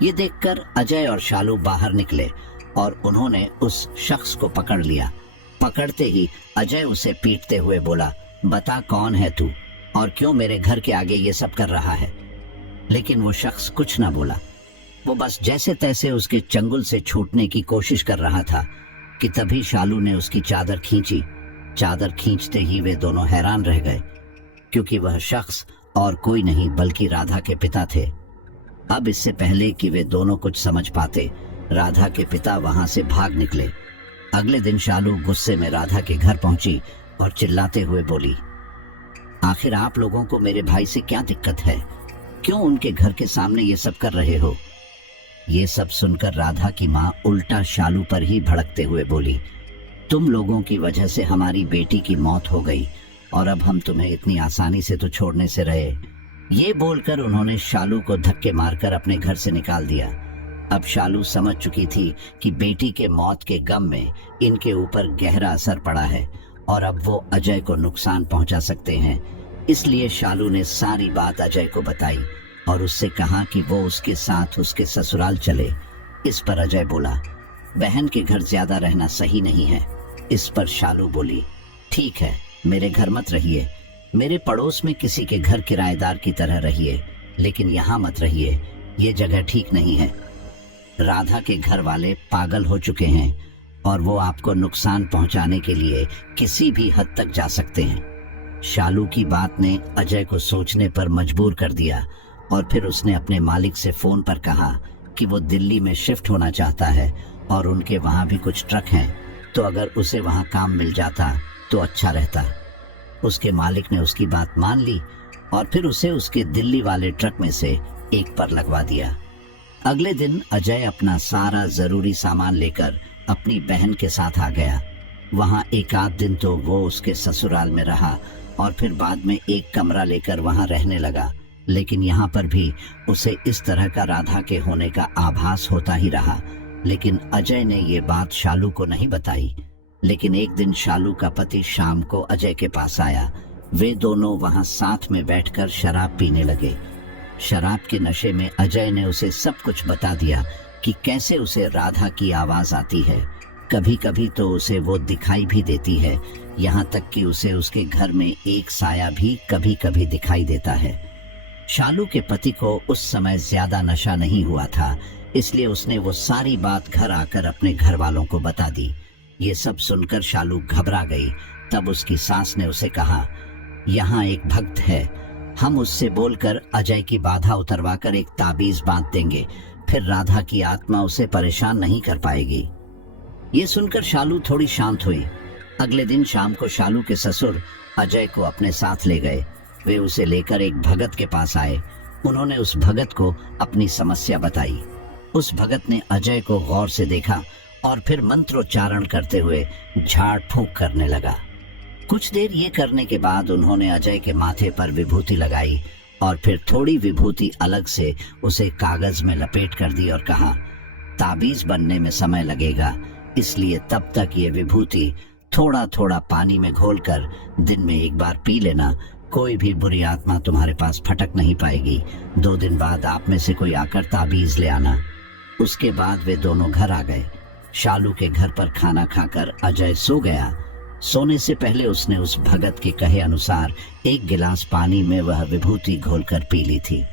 ये देखकर अजय और शालू बाहर निकले और उन्होंने उस शख्स को पकड़ लिया। पकड़ते ही अजय उसे पीटते हुए बोला, बता कौन है तू और क्यों मेरे घर के आगे ये सब कर रहा है। लेकिन वो शख्स कुछ ना बोला। वो बस जैसे तैसे उसके चंगुल से छूटने की कोशिश कर रहा था कि तभी शालू ने उसकी चादर खींची। चादर खींचते ही वे दोनों हैरान रह गए, क्योंकि वह शख्स और कोई नहीं बल्कि राधा के पिता थे। अब इससे पहले कि वे दोनों कुछ समझ पाते, राधा के पिता वहां से भाग निकले। अगले दिन शालू गुस्से में राधा के घर पहुंची और चिल्लाते हुए बोली, आखिर आप लोगों को मेरे भाई से क्या दिक्कत है? क्यों उनके घर के सामने ये सब कर रहे हो? ये सब सुनकर राधा की माँ उल्टा शालू पर ही भड़कते हुए बोली, तुम लोगों की वजह से हमारी बेटी की मौत हो गई और अब हम तुम्हें इतनी आसानी से तो छोड़ने से रहे। ये बोलकर उन्होंने शालू को धक्के मारकर अपने घर से निकाल दिया। अब शालू समझ चुकी थी कि बेटी के मौत के गम में इनके ऊपर गहरा असर पड़ा है और अब वो अजय को नुकसान पहुंचा सकते हैं। इसलिए शालू ने सारी बात अजय को बताई और उससे कहा कि वो उसके साथ उसके ससुराल चले। इस पर अजय बोला, बहन के घर ज्यादा रहना सही नहीं है। इस पर शालू बोली, ठीक है, मेरे घर मत रहिए, मेरे पड़ोस में किसी के घर किराएदार की तरह रहिए, लेकिन यहाँ मत रहिए, ये जगह ठीक नहीं है। राधा के घर वाले पागल हो चुके हैं और वो आपको नुकसान पहुंचाने के लिए किसी भी हद तक जा सकते हैं। शालू की बात ने अजय को सोचने पर मजबूर कर दिया और फिर उसने अपने मालिक से फोन पर कहा कि वो दिल्ली में शिफ्ट होना चाहता है और उनके वहां भी कुछ ट्रक हैं, तो अगर उसे वहां काम मिल जाता तो अच्छा रहता। उसके मालिक ने उसकी बात मान ली और फिर उसे उसके दिल्ली वाले ट्रक में से एक पर लगवा दिया। अगले दिन अजय अपना सारा जरूरी सामान लेकर अपनी बहन के साथ आ गया। वहां एक आध दिन तो वो उसके ससुराल में रहा और फिर बाद में एक कमरा लेकर वहां रहने लगा, लेकिन यहाँ पर भी उसे इस तरह का राधा के होने का आभास होता ही रहा। लेकिन अजय ने ये बात शालू को नहीं बताई। लेकिन एक दिन शालू का पति शाम को अजय के पास आया। वे दोनों वहां साथ में बैठकर शराब पीने लगे। शराब के नशे में अजय ने उसे सब कुछ बता दिया कि कैसे उसे राधा की आवाज आती है, कभी कभी तो उसे वो दिखाई भी देती है, यहाँ तक कि उसे उसके घर में एक साया भी कभी कभी दिखाई देता है। शालू के पति को उस समय ज्यादा नशा नहीं हुआ था, इसलिए उसने वो सारी बात घर आकर अपने घर वालों को बता दी। ये सब सुनकर शालू घबरा गई। तब उसकी सास ने उसे कहा, यहाँ एक भक्त है, हम उससे बोलकर अजय की बाधा उतरवाकर एक ताबीज बांध देंगे, फिर राधा की आत्मा उसे परेशान नहीं कर पाएगी। ये सुनकर शालू थोड़ी शांत हुई। अगले दिन शाम को शालू के ससुर अजय को अपने साथ ले गए। वे उसे लेकर एक भगत के पास आए। उन्होंने उस भगत को अपनी समस्या बताई। उस भगत ने अजय को गौर से देखा और फिर मंत्रोच्चारण करते हुए झाड़ फूंक करने लगा। कुछ देर ये करने के बाद उन्होंने अजय के माथे पर विभूति लगाई और फिर थोड़ी विभूति अलग से उसे कागज में लपेट कर दी और कहा, ताबीज बनने में समय लगेगा, इसलिए तब तक ये विभूति थोड़ा थोड़ा पानी में घोलकर दिन में एक बार पी लेना। कोई भी बुरी आत्मा तुम्हारे पास फटक नहीं पाएगी। 2 दिन बाद आप में से कोई आकर ताबीज ले आना। उसके बाद वे दोनों घर आ गए। शालू के घर पर खाना खाकर अजय सो गया। सोने से पहले उसने उस भगत के कहे अनुसार एक गिलास पानी में वह विभूति घोलकर पी ली थी।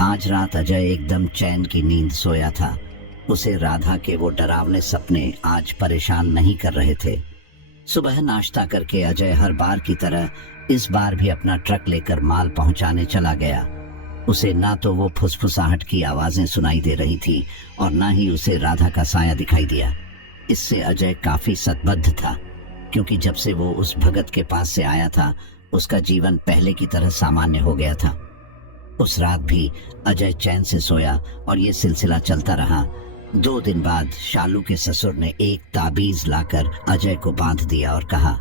आज रात अजय एकदम चैन की नींद सोया था। उसे राधा के वो डरावने सपने आज परेशान नहीं कर रहे थे। सुबह नाश्ता करके अजय हर बार की तरह इस बार भी अपना ट्रक लेकर माल पहुंचाने चला गया। उसे ना तो वो फुसफुसाहट की आवाजें सुनाई दे रही थी और ना ही उसे राधा का साया दिखाई दिया। इससे अजय काफी सतबद्ध था, क्योंकि जब से वो उस भगत के पास से आया था उसका जीवन पहले की तरह सामान्य हो गया था। उस रात भी अजय चैन से सोया और ये सिलसिला चलता रहा। 2 दिन बाद शालू के ससुर ने एक ताबीज लाकर अजय को बांध दिया और कहा,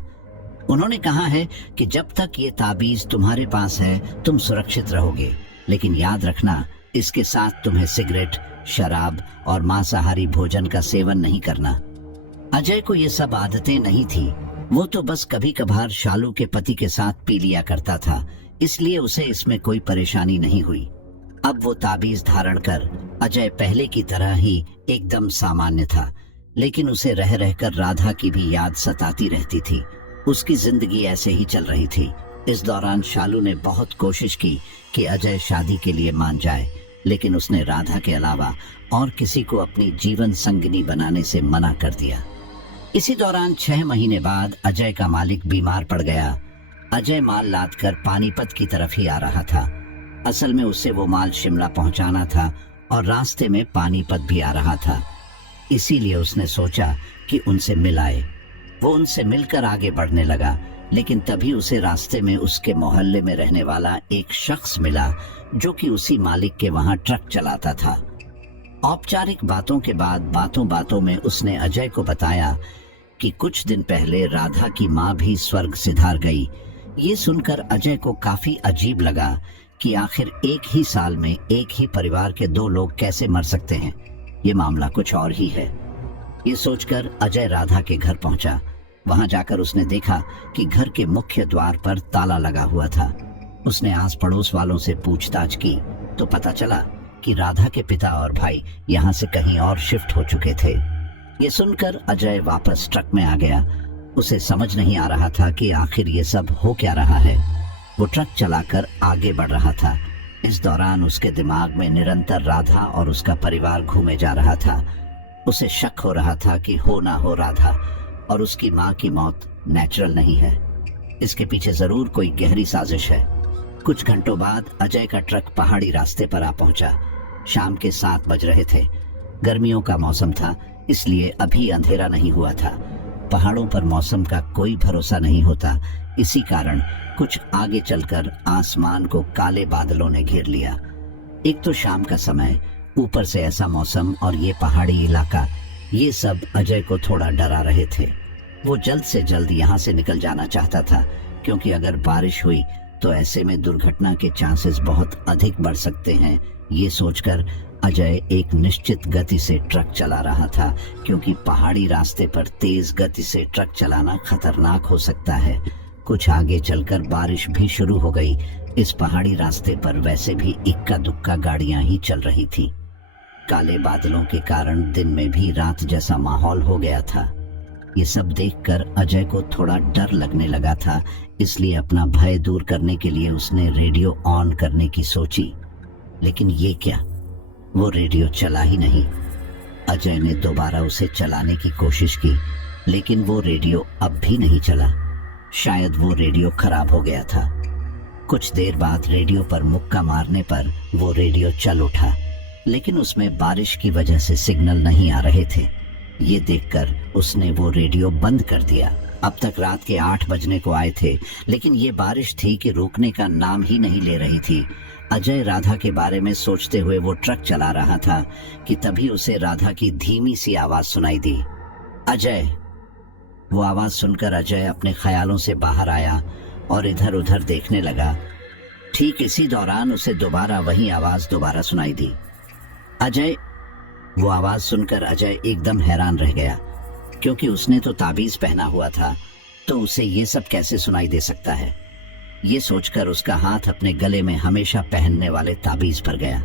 उन्होंने कहा है कि जब तक ये ताबीज तुम्हारे पास है तुम सुरक्षित रहोगे, लेकिन याद रखना इसके साथ तुम्हें सिगरेट, शराब और मांसाहारी भोजन का सेवन नहीं करना। अजय को ये सब आदतें नहीं थी। वो तो बस कभी कभार शालू के पति के साथ पी लिया करता था, इसलिए उसे इसमें कोई परेशानी नहीं हुई। अब वो ताबीज धारण कर अजय पहले की तरह ही एकदम सामान्य था, लेकिन उसे रह रहकर राधा की भी याद सताती रहती थी। उसकी जिंदगी ऐसे ही चल रही थी। इस दौरान शालू ने बहुत कोशिश की कि अजय शादी के लिए मान जाए, लेकिन उसने राधा के अलावा और किसी को अपनी जीवन संगिनी बनाने से मना कर दिया। इसी दौरान 6 महीने बाद अजय का मालिक बीमार पड़ गया। अजय माल लादकर पानीपत की तरफ ही आ रहा था। असल में उसे वो माल शिमला पहुंचाना था और रास्ते में पानीपत भी आ रहा था। इसीलिए उसने सोचा कि उनसे मिल आए। वो उनसे मिलकर आगे बढ़ने लगा, लेकिन तभी उसे रास्ते में उसके मोहल्ले में रहने वाला एक शख्स मिला जो कि उसी मालिक के वहां ट्रक चलाता था। औपचारिक बातों के बाद बातों बातों में उसने अजय को बताया कि कुछ दिन पहले राधा की माँ भी स्वर्ग सिधार गई। ये सुनकर अजय को काफी अजीब लगा कि आखिर एक ही साल में एक ही परिवार के 2 लोग कैसे मर सकते हैं। ये मामला कुछ और ही है। ये सोचकर अजय राधा के घर पहुंचा। वहां जाकर उसने देखा कि घर के मुख्य द्वार पर ताला लगा हुआ था। उसने आस पड़ोस वालों से पूछताछ की तो पता चला कि राधा के पिता और भाई यहाँ से कहीं और शिफ्ट हो चुके थे। ये सुनकर अजय वापस ट्रक में आ गया। उसे समझ नहीं आ रहा था कि आखिर ये सब हो क्या रहा है। वो ट्रक चलाकर आगे बढ़ रहा था। इस दौरान उसके दिमाग में निरंतर राधा और उसका परिवार घूमे जा रहा था। उसे शक हो रहा था कि हो ना हो राधा और उसकी माँ की मौत नेचुरल नहीं है, इसके पीछे जरूर कोई गहरी साजिश है। कुछ घंटों बाद अजय का ट्रक पहाड़ी रास्ते पर आ पहुंचा। शाम के 7 बज रहे थे। गर्मियों का मौसम था, इसलिए अभी अंधेरा नहीं हुआ था। पहाड़ों पर मौसम का कोई भरोसा नहीं होता, इसी कारण कुछ आगे चलकर आसमान को काले बादलों ने घेर लिया। एक तो शाम का समय, ऊपर से ऐसा मौसम और ये पहाड़ी इलाका, ये सब अजय को थोड़ा डरा रहे थे। वो जल्द से जल्द यहाँ से निकल जाना चाहता था, क्योंकि अगर बारिश हुई तो ऐसे में दुर्घटना के चांसेस बहुत अधिक बढ़ सकते हैं। ये सोचकर अजय एक निश्चित गति से ट्रक चला रहा था, क्योंकि पहाड़ी रास्ते पर तेज गति से ट्रक चलाना खतरनाक हो सकता है। कुछ आगे चलकर बारिश भी शुरू हो गई। इस पहाड़ी रास्ते पर वैसे भी इक्का दुक्का गाड़ियां ही चल रही थी। काले बादलों के कारण दिन में भी रात जैसा माहौल हो गया था। ये सब देखकर अजय को थोड़ा डर लगने लगा था, इसलिए अपना भय दूर करने के लिए उसने रेडियो ऑन करने की सोची। लेकिन ये क्या, वो रेडियो चला ही नहीं। अजय ने दोबारा उसे चलाने की कोशिश की, लेकिन वो रेडियो अब भी नहीं चला। शायद वो रेडियो खराब हो गया था। कुछ देर बाद रेडियो पर मुक्का मारने पर वो रेडियो चल उठा, लेकिन उसमें बारिश की वजह से सिग्नल नहीं आ रहे थे। ये देखकर उसने वो रेडियो बंद कर दिया। अब तक रात के 8 बजने को आए थे, लेकिन ये बारिश थी कि रुकने का नाम ही नहीं ले रही थी। अजय राधा के बारे में सोचते हुए वो ट्रक चला रहा था कि तभी उसे राधा की धीमी सी आवाज सुनाई दी, अजय। वो आवाज सुनकर अजय अपने ख्यालों से बाहर आया और इधर उधर देखने लगा। ठीक इसी दौरान उसे दोबारा वही आवाज दोबारा सुनाई दी, अजय। वो आवाज सुनकर अजय एकदम हैरान रह गया, क्योंकि उसने तो ताबीज पहना हुआ था, तो उसे ये सब कैसे सुनाई दे सकता है। ये सोचकर उसका हाथ अपने गले में हमेशा पहनने वाले ताबीज पर गया।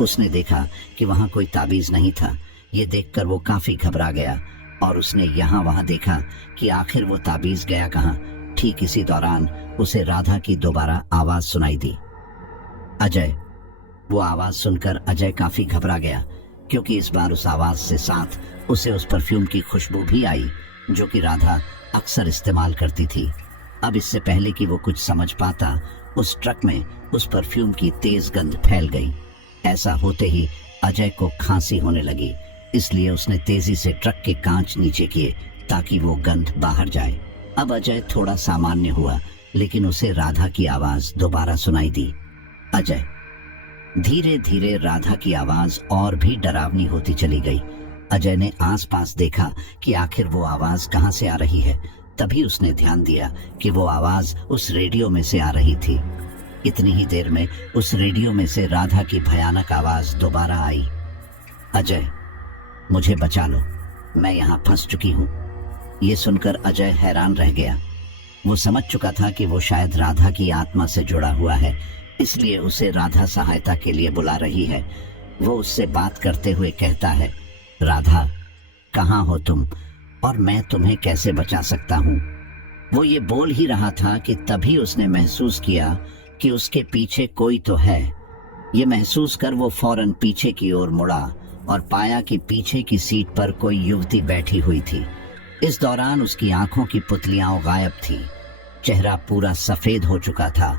उसने देखा कि वहां कोई ताबीज नहीं था। ये देखकर वो काफी घबरा गया और उसने यहाँ वहां देखा कि आखिर वो ताबीज गया कहाँ। ठीक इसी दौरान उसे राधा की दोबारा आवाज सुनाई दी, अजय। वो आवाज सुनकर अजय काफी घबरा गया, क्योंकि इस बार उस आवाज से साथ उसे उस परफ्यूम की खुशबू भी आई, जो कि राधा अक्सर इस्तेमाल करती थी। अब इससे पहले कि वो कुछ समझ पाता, उस ट्रक में उस परफ्यूम की तेज गंध फैल गई। ऐसा होते ही अजय को खांसी होने लगी, इसलिए उसने तेजी से ट्रक के कांच नीचे किए ताकि वो गंध बाहर जाए। अब अजय थोड़ा सामान्य हुआ, लेकिन उसे राधा की आवाज दोबारा सुनाई दी, अजय। धीरे धीरे राधा की आवाज और भी डरावनी होती चली गई। अजय ने आसपास देखा कि आखिर वो आवाज कहां से आ रही है। तभी उसने ध्यान दिया कि वो आवाज उस रेडियो में से आ रही थी। इतनी ही देर में उस रेडियो में से राधा की भयानक आवाज दोबारा आई, अजय, मुझे बचा लो, मैं यहाँ फंस चुकी हूँ। ये सुनकर अजय हैरान रह गया। वो समझ चुका था कि वो शायद राधा की आत्मा से जुड़ा हुआ है, इसलिए उसे राधा सहायता के लिए बुला रही है। वो उससे बात करते हुए कहता है, राधा, कहाँ हो तुम और मैं तुम्हें कैसे बचा सकता हूँ। वो ये बोल ही रहा था कि तभी उसने महसूस किया कि उसके पीछे कोई तो है। ये महसूस कर वो फौरन पीछे की ओर मुड़ा और पाया कि पीछे की सीट पर कोई युवती बैठी हुई थी। इस दौरान उसकी आंखों की पुतलियां गायब थी। चेहरा पूरा सफेद हो चुका था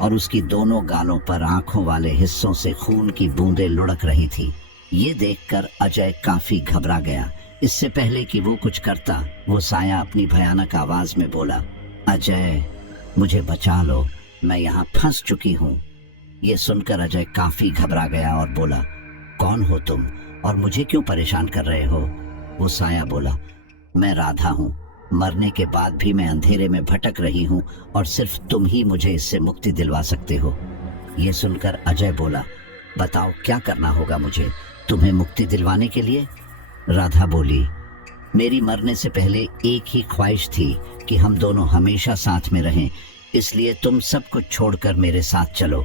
और उसकी दोनों गालों पर आंखों वाले हिस्सों से खून की बूंदें लुढ़क रही थी। ये देखकर अजय काफी घबरा गया। इससे पहले कि वो कुछ करता, वो साया अपनी भयानक आवाज में बोला, अजय, मुझे बचा लो, मैं यहाँ फंस चुकी हूँ। ये सुनकर अजय काफी घबरा गया और बोला, कौन हो तुम और मुझे क्यों परेशान कर रहे हो। वो साया बोला, मैं राधा हूँ, मरने के बाद भी मैं अंधेरे में भटक रही हूँ और सिर्फ तुम ही मुझे इससे मुक्ति दिलवा सकते हो। ये सुनकर अजय बोला, बताओ क्या करना होगा मुझे तुम्हें मुक्ति दिलवाने के लिए। राधा बोली, मेरी मरने से पहले एक ही ख्वाहिश थी कि हम दोनों हमेशा साथ में रहें, इसलिए तुम सब कुछ छोड़कर मेरे साथ चलो।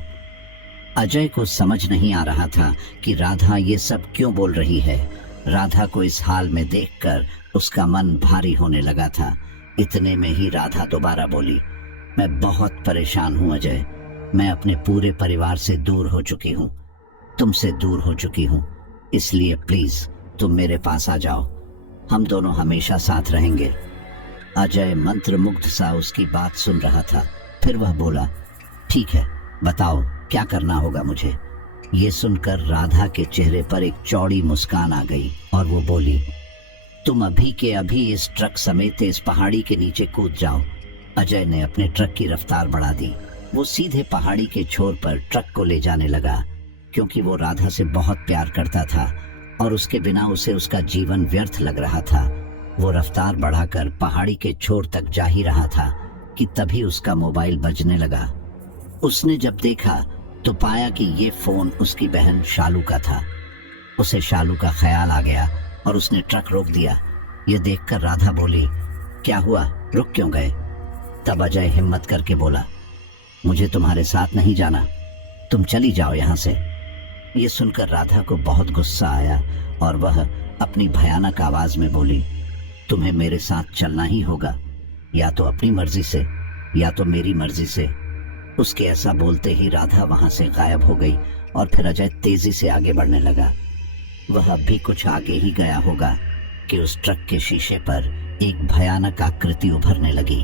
अजय को समझ नहीं आ रहा था कि राधा ये सब क्यों बोल रही है। राधा को इस हाल में देखकर उसका मन भारी होने लगा था। इतने में ही राधा दोबारा बोली, मैं बहुत परेशान हूँ अजय, मैं अपने पूरे परिवार से दूर हो चुकी हूँ, तुमसे दूर हो चुकी हूँ, इसलिए प्लीज तुम मेरे पास आ जाओ, हम दोनों हमेशा साथ रहेंगे। अजय मंत्रमुग्ध सा उसकी बात सुन रहा था। फिर वह बोला, ठीक है, बताओ क्या करना होगा मुझे। ये सुनकर राधा के चेहरे पर एक चौड़ी मुस्कान आ गई और वो बोली, तुम अभी के अभी इस ट्रक समेत इस पहाड़ी के नीचे कूद जाओ। अजय ने अपने ट्रक की रफ्तार बढ़ा दी। वो सीधे पहाड़ी के छोर पर ट्रक को ले जाने लगा, क्योंकि वो राधा से बहुत प्यार करता था और उसके बिना उसे उसका जीवन व्यर्थ लग रहा था। वो रफ्तार बढ़ाकर पहाड़ी के छोर तक जा ही रहा था कि तभी उसका मोबाइल बजने लगा। उसने जब देखा तो पाया कि ये फोन उसकी बहन शालू का था। उसे शालू का ख्याल आ गया और उसने ट्रक रोक दिया। ये देखकर राधा बोली, क्या हुआ, रुक क्यों गए? तब अजय हिम्मत करके बोला, मुझे तुम्हारे साथ नहीं जाना, तुम चली जाओ यहाँ से। ये सुनकर राधा को बहुत गुस्सा आया और वह अपनी भयानक आवाज में बोली, तुम्हें मेरे साथ चलना ही होगा, या तो अपनी मर्जी से या तो मेरी मर्जी से। उसके ऐसा बोलते ही राधा वहां से गायब हो गई और फिर अजय तेजी से आगे बढ़ने लगा। वह अब भी कुछ आगे ही गया होगा कि उस ट्रक के शीशे पर एक भयानक आकृति उभरने लगी।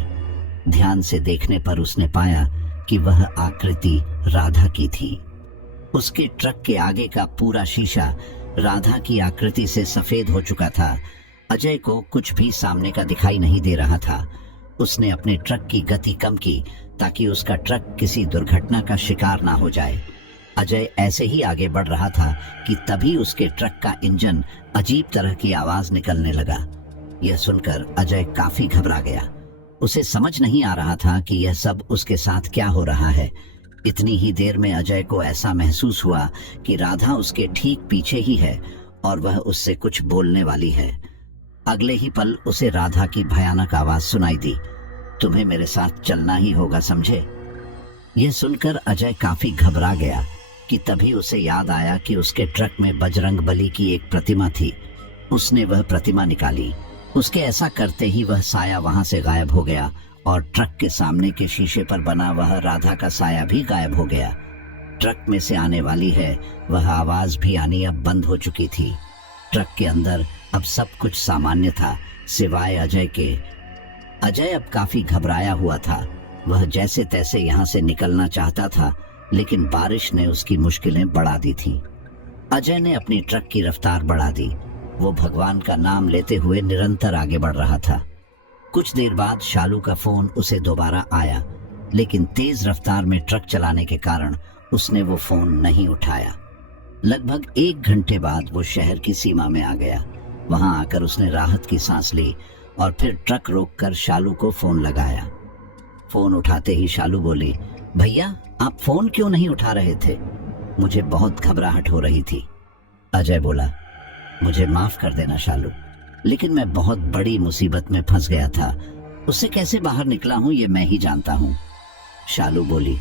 ध्यान से देखने पर उसने पाया कि वह आकृति राधा की थी। उसके ट्रक के आगे का पूरा शीशा राधा की आकृति से सफेद हो चुका था। अजय को कुछ भी सामने का दिखाई नहीं दे रहा था। उसने अपने ट्रक की गति कम की ताकि उसका ट्रक किसी दुर्घटना का शिकार ना हो जाए। अजय ऐसे ही आगे बढ़ रहा था कि तभी उसके ट्रक का इंजन अजीब तरह की आवाज निकलने लगा। यह सुनकर अजय काफी घबरा गया। उसे समझ नहीं आ रहा था कि यह सब उसके साथ क्या हो रहा है। इतनी ही देर में अजय को ऐसा महसूस हुआ कि राधा उसके ठीक पीछे ही है और वह उससे कुछ बोलने वाली है। अगले ही पल उसे राधा की भयानक आवाज सुनाई दी, तुम्हें मेरे साथ चलना ही होगा, समझे? यह सुनकर अजय काफी घबरा गया कि तभी उसे याद आया कि उसके ट्रक में बजरंगबली की एक प्रतिमा थी। उसने वह प्रतिमा निकाली। उसके ऐसा करते ही वह साया वहां से गायब हो गया और ट्रक के सामने के शीशे पर बना वह राधा का साया भी गायब हो गया। ट्रक में से आने वाली है वह आवाज भी आनी अब बंद हो चुकी थी। ट्रक के अंदर अब सब कुछ सामान्य था सिवाय अजय के। अजय अब काफी घबराया हुआ था। वह जैसे तैसे यहाँ से निकलना चाहता था, लेकिन बारिश ने उसकी मुश्किलें बढ़ा दी थी। अजय ने अपनी ट्रक की रफ्तार बढ़ा दी। वो भगवान का नाम लेते हुए निरंतर आगे बढ़ रहा था। कुछ देर बाद शालू का फोन उसे दोबारा आया, लेकिन तेज रफ्तार में ट्रक चलाने के कारण उसने वो फोन नहीं उठाया। लगभग 1 घंटे बाद वो शहर की सीमा में आ गया। वहां आकर उसने राहत की सांस ली और फिर ट्रक रोककर शालू को फोन लगाया। फोन उठाते ही शालू बोली, भैया आप फोन क्यों नहीं उठा रहे थे? मुझे बहुत घबराहट हो रही थी। अजय बोला, मुझे माफ कर देना शालू, लेकिन मैं बहुत बड़ी मुसीबत में फंस गया था। उससे कैसे बाहर निकला हूं ये मैं ही जानता हूं। शालू बोली,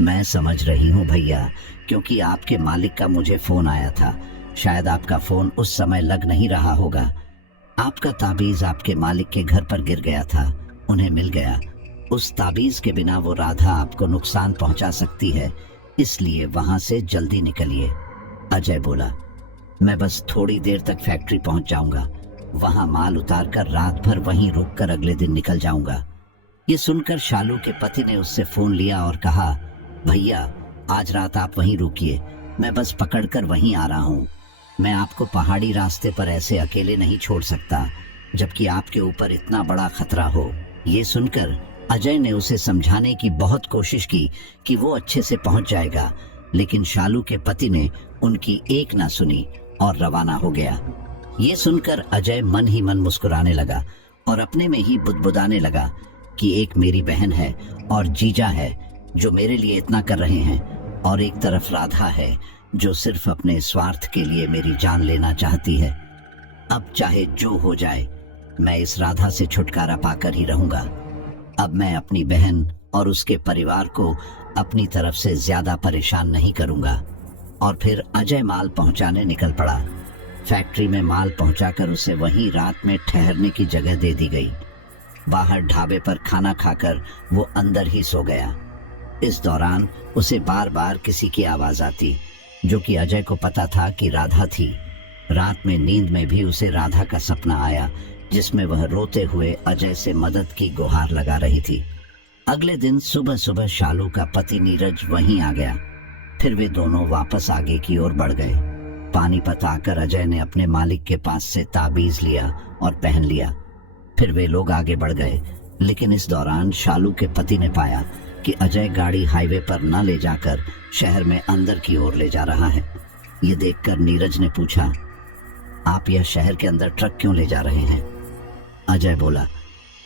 मैं समझ रही हूं भैया, क्योंकि आपके मालिक का मुझे फोन आया था। शायद आपका फोन उस समय लग नहीं रहा होगा। आपका ताबीज आपके मालिक के घर पर गिर गया था, उन्हें मिल गया। उस ताबीज के बिना वो राधा आपको नुकसान पहुंचा सकती है, इसलिए वहां से जल्दी निकलिए। अजय बोला, मैं बस थोड़ी देर तक फैक्ट्री पहुंच जाऊंगा, वहां माल उतार कर रात भर वहीं रुक कर अगले दिन निकल जाऊंगा। ये सुनकर शालू के पति ने उससे फोन लिया और कहा, भैया आज रात आप वहीं रुकिए, मैं बस पकड़कर वहीं आ रहा हूँ। मैं आपको पहाड़ी रास्ते पर ऐसे अकेले नहीं छोड़ सकता, जबकि आपके ऊपर इतना बड़ा खतरा हो। ये सुनकर अजय ने उसे समझाने की बहुत कोशिश की कि वो अच्छे से पहुंच जाएगा, लेकिन शालू के पति ने उनकी एक ना सुनी और रवाना हो गया। ये सुनकर अजय मन ही मन मुस्कुराने लगा और अपने में ही बुदबुदाने लगा कि एक मेरी बहन है और जीजा है जो मेरे लिए इतना कर रहे हैं, और एक तरफ राधा है जो सिर्फ अपने स्वार्थ के लिए मेरी जान लेना चाहती है। अब चाहे जो हो जाए, मैं इस राधा से छुटकारा पाकर ही रहूंगा। अब मैं अपनी बहन और उसके परिवार को अपनी तरफ से ज्यादा परेशान नहीं करूंगा। और फिर अजय माल पहुंचाने निकल पड़ा। फैक्ट्री में माल पहुंचाकर उसे वहीं रात में ठहरने की जगह दे दी गई। बाहर ढाबे पर खाना खाकर वो अंदर ही सो गया। इस दौरान उसे बार बार किसी की आवाज आती, जो कि अजय को पता था कि राधा थी। रात में नींद में भी उसे राधा का सपना आया, जिसमें वह रोते हुए अजय से मदद की गुहार लगा रही थी। अगले दिन सुबह सुबह शालू का पति नीरज वहीं आ गया। फिर वे दोनों वापस आगे की ओर बढ़ गए। पानीपत आकर अजय ने अपने मालिक के पास से ताबीज लिया और पहन लिया। फिर वे लोग आगे बढ़ गए, लेकिन इस दौरान शालू के पति ने पाया कि अजय गाड़ी हाईवे पर न ले जाकर शहर में अंदर की ओर ले जा रहा है। ये देखकर नीरज ने पूछा, आप यह शहर के अंदर ट्रक क्यों ले जा रहे हैं? अजय बोला,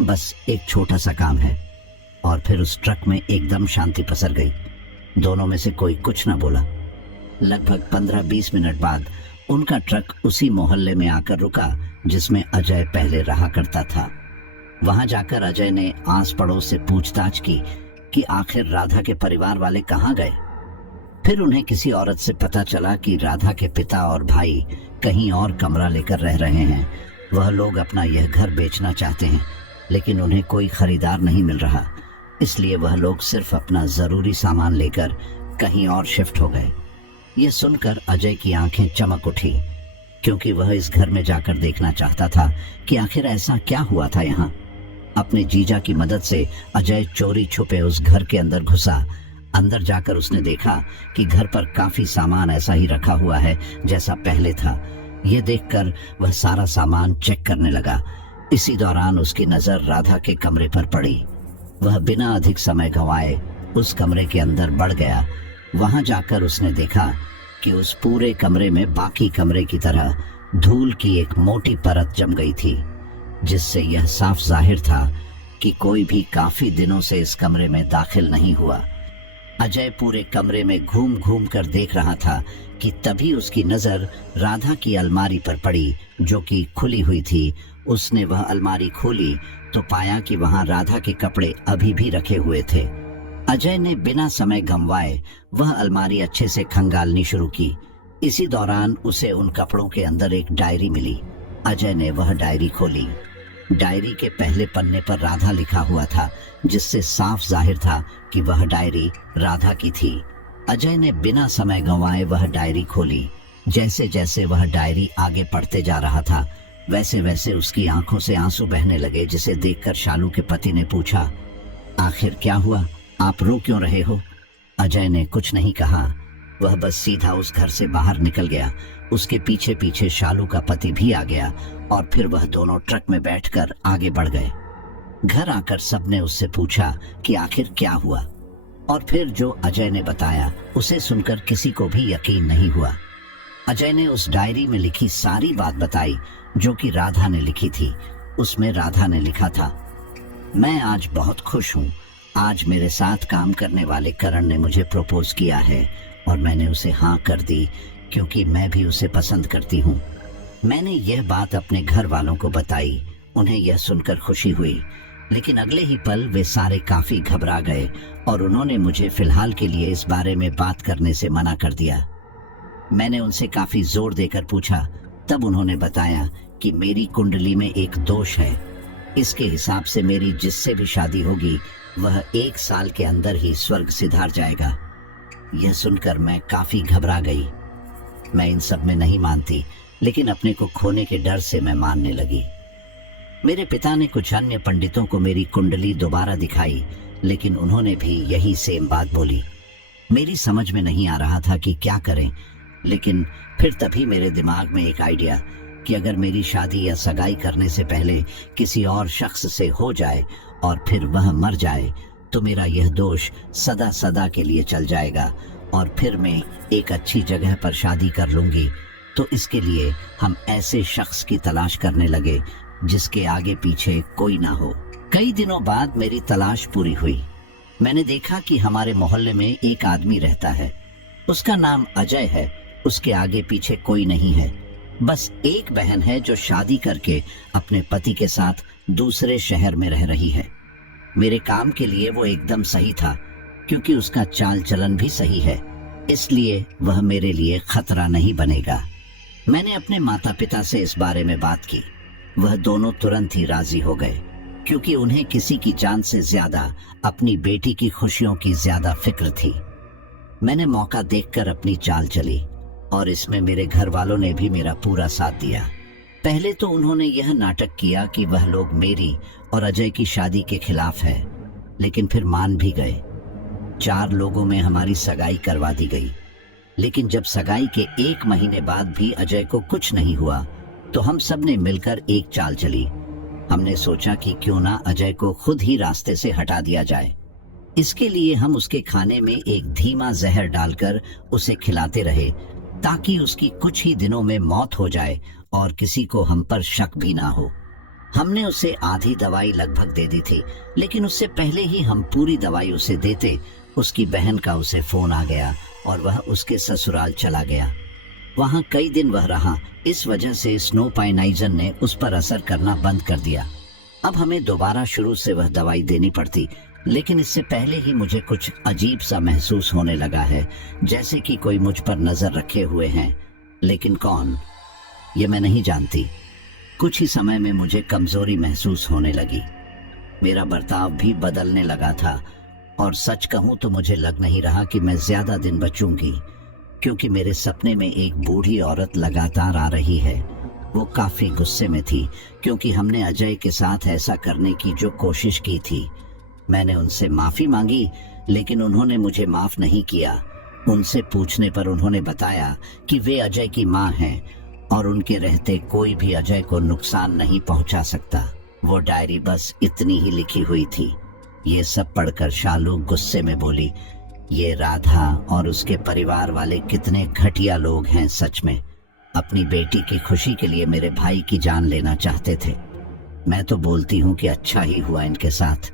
बस एक छोटा सा काम है। और फिर उस ट्रक में एकदम शांति पसर गई। दोनों में से कोई कुछ न बोला। लगभग 15-20 मिनट बाद उनका ट्रक उसी मोहल्ले में आकर रुका जिसमें अजय पहले रहा करता था। वहां जाकर अजय ने आस पड़ोस से पूछताछ की कि आखिर राधा के परिवार वाले कहाँ गए। फिर उन्हें किसी औरत से पता चला कि राधा के पिता और भाई कहीं और कमरा लेकर रह रहे हैं। वह लोग अपना यह घर बेचना चाहते हैं, लेकिन उन्हें कोई खरीदार नहीं मिल रहा, इसलिए वह लोग सिर्फ अपना जरूरी सामान लेकर कहीं और शिफ्ट हो गए। यह सुनकर अजय की आंखें चमक उठी, क्योंकि वह इस घर में जाकर देखना चाहता था कि आखिर ऐसा क्या हुआ था यहाँ। अपने जीजा की मदद से अजय चोरी छुपे उस घर के अंदर घुसा। अंदर जाकर उसने देखा कि घर पर काफी सामान ऐसा ही रखा हुआ है जैसा पहले था। यह देखकर वह सारा सामान चेक करने लगा। इसी दौरान उसकी नजर राधा के कमरे पर पड़ी। वह बिना अधिक समय गंवाए उस कमरे के अंदर बढ़ गया। वहां जाकर उसने देखा कि उस पूरे कमरे में बाकी कमरे की तरह धूल की एक मोटी परत जम गई थी, जिससे यह साफ जाहिर था कि कोई भी काफी दिनों से इस कमरे में दाखिल नहीं हुआ। अजय पूरे कमरे में घूम घूम कर देख रहा था कि तभी उसकी नजर राधा की अलमारी पर पड़ी, जो कि खुली हुई थी। उसने वह अलमारी खोली तो पाया कि वहां राधा के कपड़े अभी भी रखे हुए थे। अजय ने बिना समय गंवाए वह अलमारी अच्छे से खंगालनी शुरू की। इसी दौरान उसे उन कपड़ों के अंदर एक डायरी मिली। अजय ने वह डायरी खोली। डायरी के पहले पन्ने पर राधा लिखा हुआ था, जिससे साफ जाहिर था कि वह डायरी राधा की थी। अजय ने बिना समय गंवाए वह डायरी खोली। जैसे जैसे वह डायरी आगे पढ़ते जा रहा था, वैसे वैसे उसकी आंखों से आंसू बहने लगे, जिसे देखकर शालू के पति ने पूछा, आखिर क्या हुआ? आप रो क्यों रहे हो? अजय ने कुछ नहीं कहा। वह बस सीधा उस घर से बाहर निकल गया। उसके पीछे पीछे शालू का पति भी आ गया और फिर वह दोनों ट्रक में बैठकर आगे बढ़ गए। घर आकर सबने उससे पूछा कि आखिर क्या हुआ, और फिर जो अजय ने बताया उसे सुनकर किसी को भी यकीन नहीं हुआ। अजय ने उस डायरी में लिखी सारी बात बताई जो कि राधा ने लिखी थी। उसमें राधा ने लिखा था, मैं आज बहुत खुश हूँ। आज मेरे साथ काम करने वाले करण ने मुझे प्रपोज किया है और मैंने उसे हाँ कर दी, क्योंकि मैं भी उसे पसंद करती हूँ। मैंने यह बात अपने घर वालों को बताई। उन्हें यह सुनकर खुशी हुई, लेकिन अगले ही पल वे सारे काफी घबरा गए और उन्होंने मुझे फिलहाल के लिए इस बारे में बात करने से मना कर दिया। मैंने उनसे काफी जोर देकर पूछा, तब उन्होंने बताया कि मेरी कुंडली में एक दोष है। इसके हिसाब से मेरी जिससे भी शादी होगी वह 1 साल के अंदर ही स्वर्ग सिधार जाएगा। यह सुनकर मैं काफी घबरा गई। मैं इन सब में नहीं मानती, लेकिन अपने को खोने के डर से मैं मानने लगी। मेरे पिता ने कुछ अन्य पंडितों को मेरी कुंडली दोबारा दिखाई, लेकिन उन्होंने भी यही सेम बात बोली। मेरी समझ में नहीं आ रहा था कि क्या करें, लेकिन फिर तभी मेरे दिमाग में एक आइडिया कि अगर मेरी शादी या सगाई करने से पहले किसी और शख्स से हो जाए और फिर वह मर जाए तो मेरा यह दोष सदा सदा के लिए चल जाएगा और फिर मैं एक अच्छी जगह पर शादी कर लूंगी। तो इसके लिए हम ऐसे शख्स की तलाश करने लगे जिसके आगे पीछे कोई ना हो। कई दिनों बाद मेरी तलाश पूरी हुई। मैंने देखा कि हमारे मोहल्ले में एक आदमी रहता है। उसका नाम अजय है। उसके आगे पीछे कोई नहीं है। बस एक बहन है जो शादी करके अपने पति के साथ दूसरे शहर में रह रही है। मेरे काम के लिए वो एकदम सही था, क्योंकि उसका चाल चलन भी सही है, इसलिए वह मेरे लिए खतरा नहीं बनेगा। मैंने अपने माता पिता से इस बारे में बात की। वह दोनों तुरंत ही राजी हो गए, क्योंकि उन्हें किसी की जान से ज्यादा अपनी बेटी की खुशियों की ज्यादा फिक्र थी। मैंने मौका देखकर अपनी चाल चली। और इसमें मेरे घर वालों ने भी मेरा पूरा साथ दिया। पहले तो उन्होंने यह नाटक किया कि वह लोग मेरी और अजय की शादी के खिलाफ है, लेकिन फिर मान भी गए। 4 लोगों में हमारी सगाई करवा दी गई, लेकिन जब सगाई के 1 महीने बाद भी अजय को कुछ नहीं हुआ तो हम सब ने मिलकर एक चाल चली। हमने सोचा कि क्यों ना अजय को खुद ही रास्ते से हटा दिया जाए। इसके लिए हम उसके खाने में एक धीमा जहर डालकर उसे खिलाते रहे ताकि उसकी कुछ ही दिनों में मौत हो जाए और किसी को हम पर शक भी ना हो। हमने उसे आधी दवाई लगभग दे दी थी, लेकिन उससे पहले ही हम पूरी दवाई उसे देते उसकी बहन का उसे फोन आ गया और वह उसके ससुराल चला गया। वहां कई दिन वह रहा। इस वजह से स्नोपाइनाइजन ने उस पर असर करना बंद कर दिया। अब हमें दोबारा शुरू से वह दवाई देनी पड़ती, लेकिन इससे पहले ही मुझे कुछ अजीब सा महसूस होने लगा है, जैसे कि कोई मुझ पर नजर रखे हुए हैं, लेकिन कौन, ये मैं नहीं जानती। कुछ ही समय में मुझे कमजोरी महसूस होने लगी। मेरा बर्ताव भी बदलने लगा था और सच कहूं तो मुझे लग नहीं रहा कि मैं ज्यादा दिन बचूंगी, क्योंकि मेरे सपने में एक बूढ़ी औरत लगातार आ रही है। वो काफी गुस्से में थी क्योंकि हमने अजय के साथ ऐसा करने की जो कोशिश की थी। मैंने उनसे माफी मांगी, लेकिन उन्होंने मुझे माफ नहीं किया। उनसे पूछने पर उन्होंने बताया कि वे अजय की मां हैं और उनके रहते कोई भी अजय को नुकसान नहीं पहुंचा सकता। वो डायरी बस इतनी ही लिखी हुई थी। ये सब पढ़कर शालू गुस्से में बोली, ये राधा और उसके परिवार वाले कितने घटिया लोग हैं। सच में अपनी बेटी की खुशी के लिए मेरे भाई की जान लेना चाहते थे। मैं तो बोलती हूँ कि अच्छा ही हुआ इनके साथ।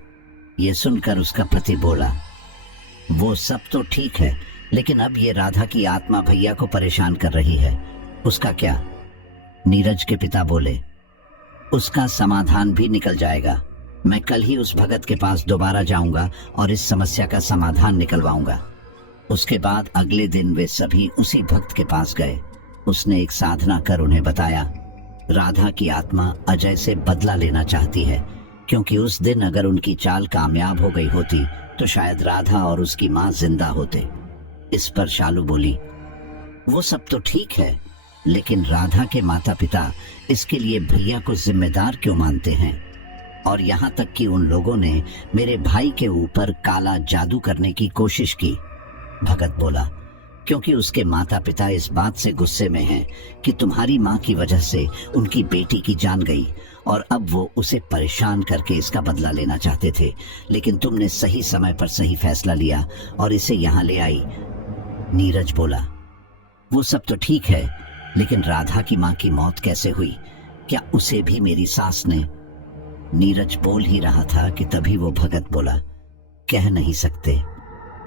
ये सुनकर उसका पति बोला, वो सब तो ठीक है, लेकिन अब ये राधा की आत्मा भैया को परेशान कर रही है, उसका क्या? नीरज के पिता बोले, उसका समाधान भी निकल जाएगा। मैं कल ही उस भगत के पास दोबारा जाऊंगा और इस समस्या का समाधान निकलवाऊंगा। उसके बाद अगले दिन वे सभी उसी भक्त के पास गए। उसने एक साधना कर उन्हें बताया, राधा की आत्मा अजय से बदला लेना चाहती है, क्योंकि उस दिन अगर उनकी चाल कामयाब हो गई होती तो शायद राधा और उसकी मां जिंदा होते। इस पर शालू बोली, वो सब तो ठीक है, लेकिन राधा के माता पिता इसके लिए भैया को जिम्मेदार क्यों मानते हैं? और यहाँ तक कि उन लोगों ने मेरे भाई के ऊपर काला जादू करने की कोशिश की। भगत बोला, क्योंकि उसके माता पिता इस बात से गुस्से में हैं कि तुम्हारी माँ की वजह से उनकी बेटी की जान गई और अब वो उसे परेशान करके इसका बदला लेना चाहते थे, लेकिन तुमने सही समय पर सही फैसला लिया और इसे यहाँ ले आई। नीरज बोला, वो सब तो ठीक है, लेकिन राधा की माँ की मौत कैसे हुई? क्या उसे भी मेरी सास ने? नीरज बोल ही रहा था कि तभी वो भगत बोला, कह नहीं सकते,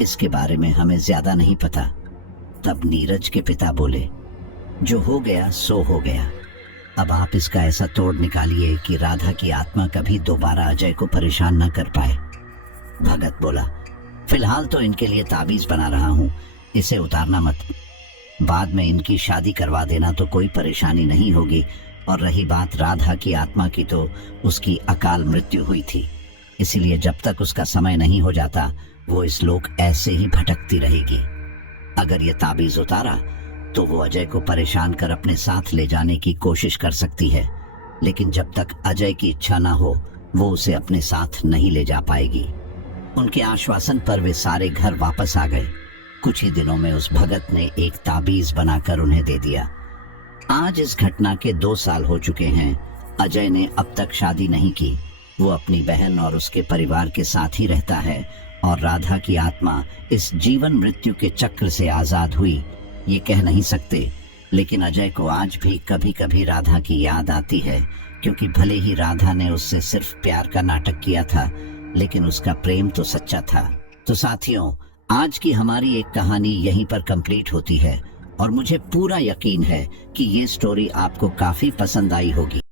इसके बारे में हमें ज्यादा नहीं पता। तब नीरज के पिता बोले, जो हो गया सो हो गया। अब आप इसका ऐसा तोड़ निकालिए कि राधा की आत्मा कभी दोबारा अजय को परेशान न कर पाए। भगत बोला, फिलहाल तो इनके लिए ताबीज बना रहा हूं, इसे उतारना मत। बाद में इनकी शादी करवा देना तो कोई परेशानी नहीं होगी। और रही बात राधा की आत्मा की, तो उसकी अकाल मृत्यु हुई थी, इसीलिए जब तक उसका समय नहीं हो जाता वो इस लोक ऐसे ही भटकती रहेगी। अगर ये ताबीज उतारा तो वो अजय को परेशान कर अपने साथ ले जाने की कोशिश कर सकती है, लेकिन जब तक अजय की इच्छा ना हो वो उसे अपने साथ नहीं ले जा पाएगी। उनके आश्वासन पर वे सारे घर वापस आ गए। कुछ ही दिनों में उस भगत ने एक ताबीज बनाकर उन्हें दे दिया। आज इस घटना के 2 साल हो चुके हैं। अजय ने अब तक शादी नहीं की। वो अपनी बहन और उसके परिवार के साथ ही रहता है और राधा की आत्मा इस जीवन मृत्यु के चक्र से आजाद हुई, ये कह नहीं सकते। लेकिन अजय को आज भी कभी कभी राधा की याद आती है, क्योंकि भले ही राधा ने उससे सिर्फ प्यार का नाटक किया था, लेकिन उसका प्रेम तो सच्चा था। तो साथियों, आज की हमारी एक कहानी यहीं पर कंप्लीट होती है और मुझे पूरा यकीन है कि ये स्टोरी आपको काफी पसंद आई होगी।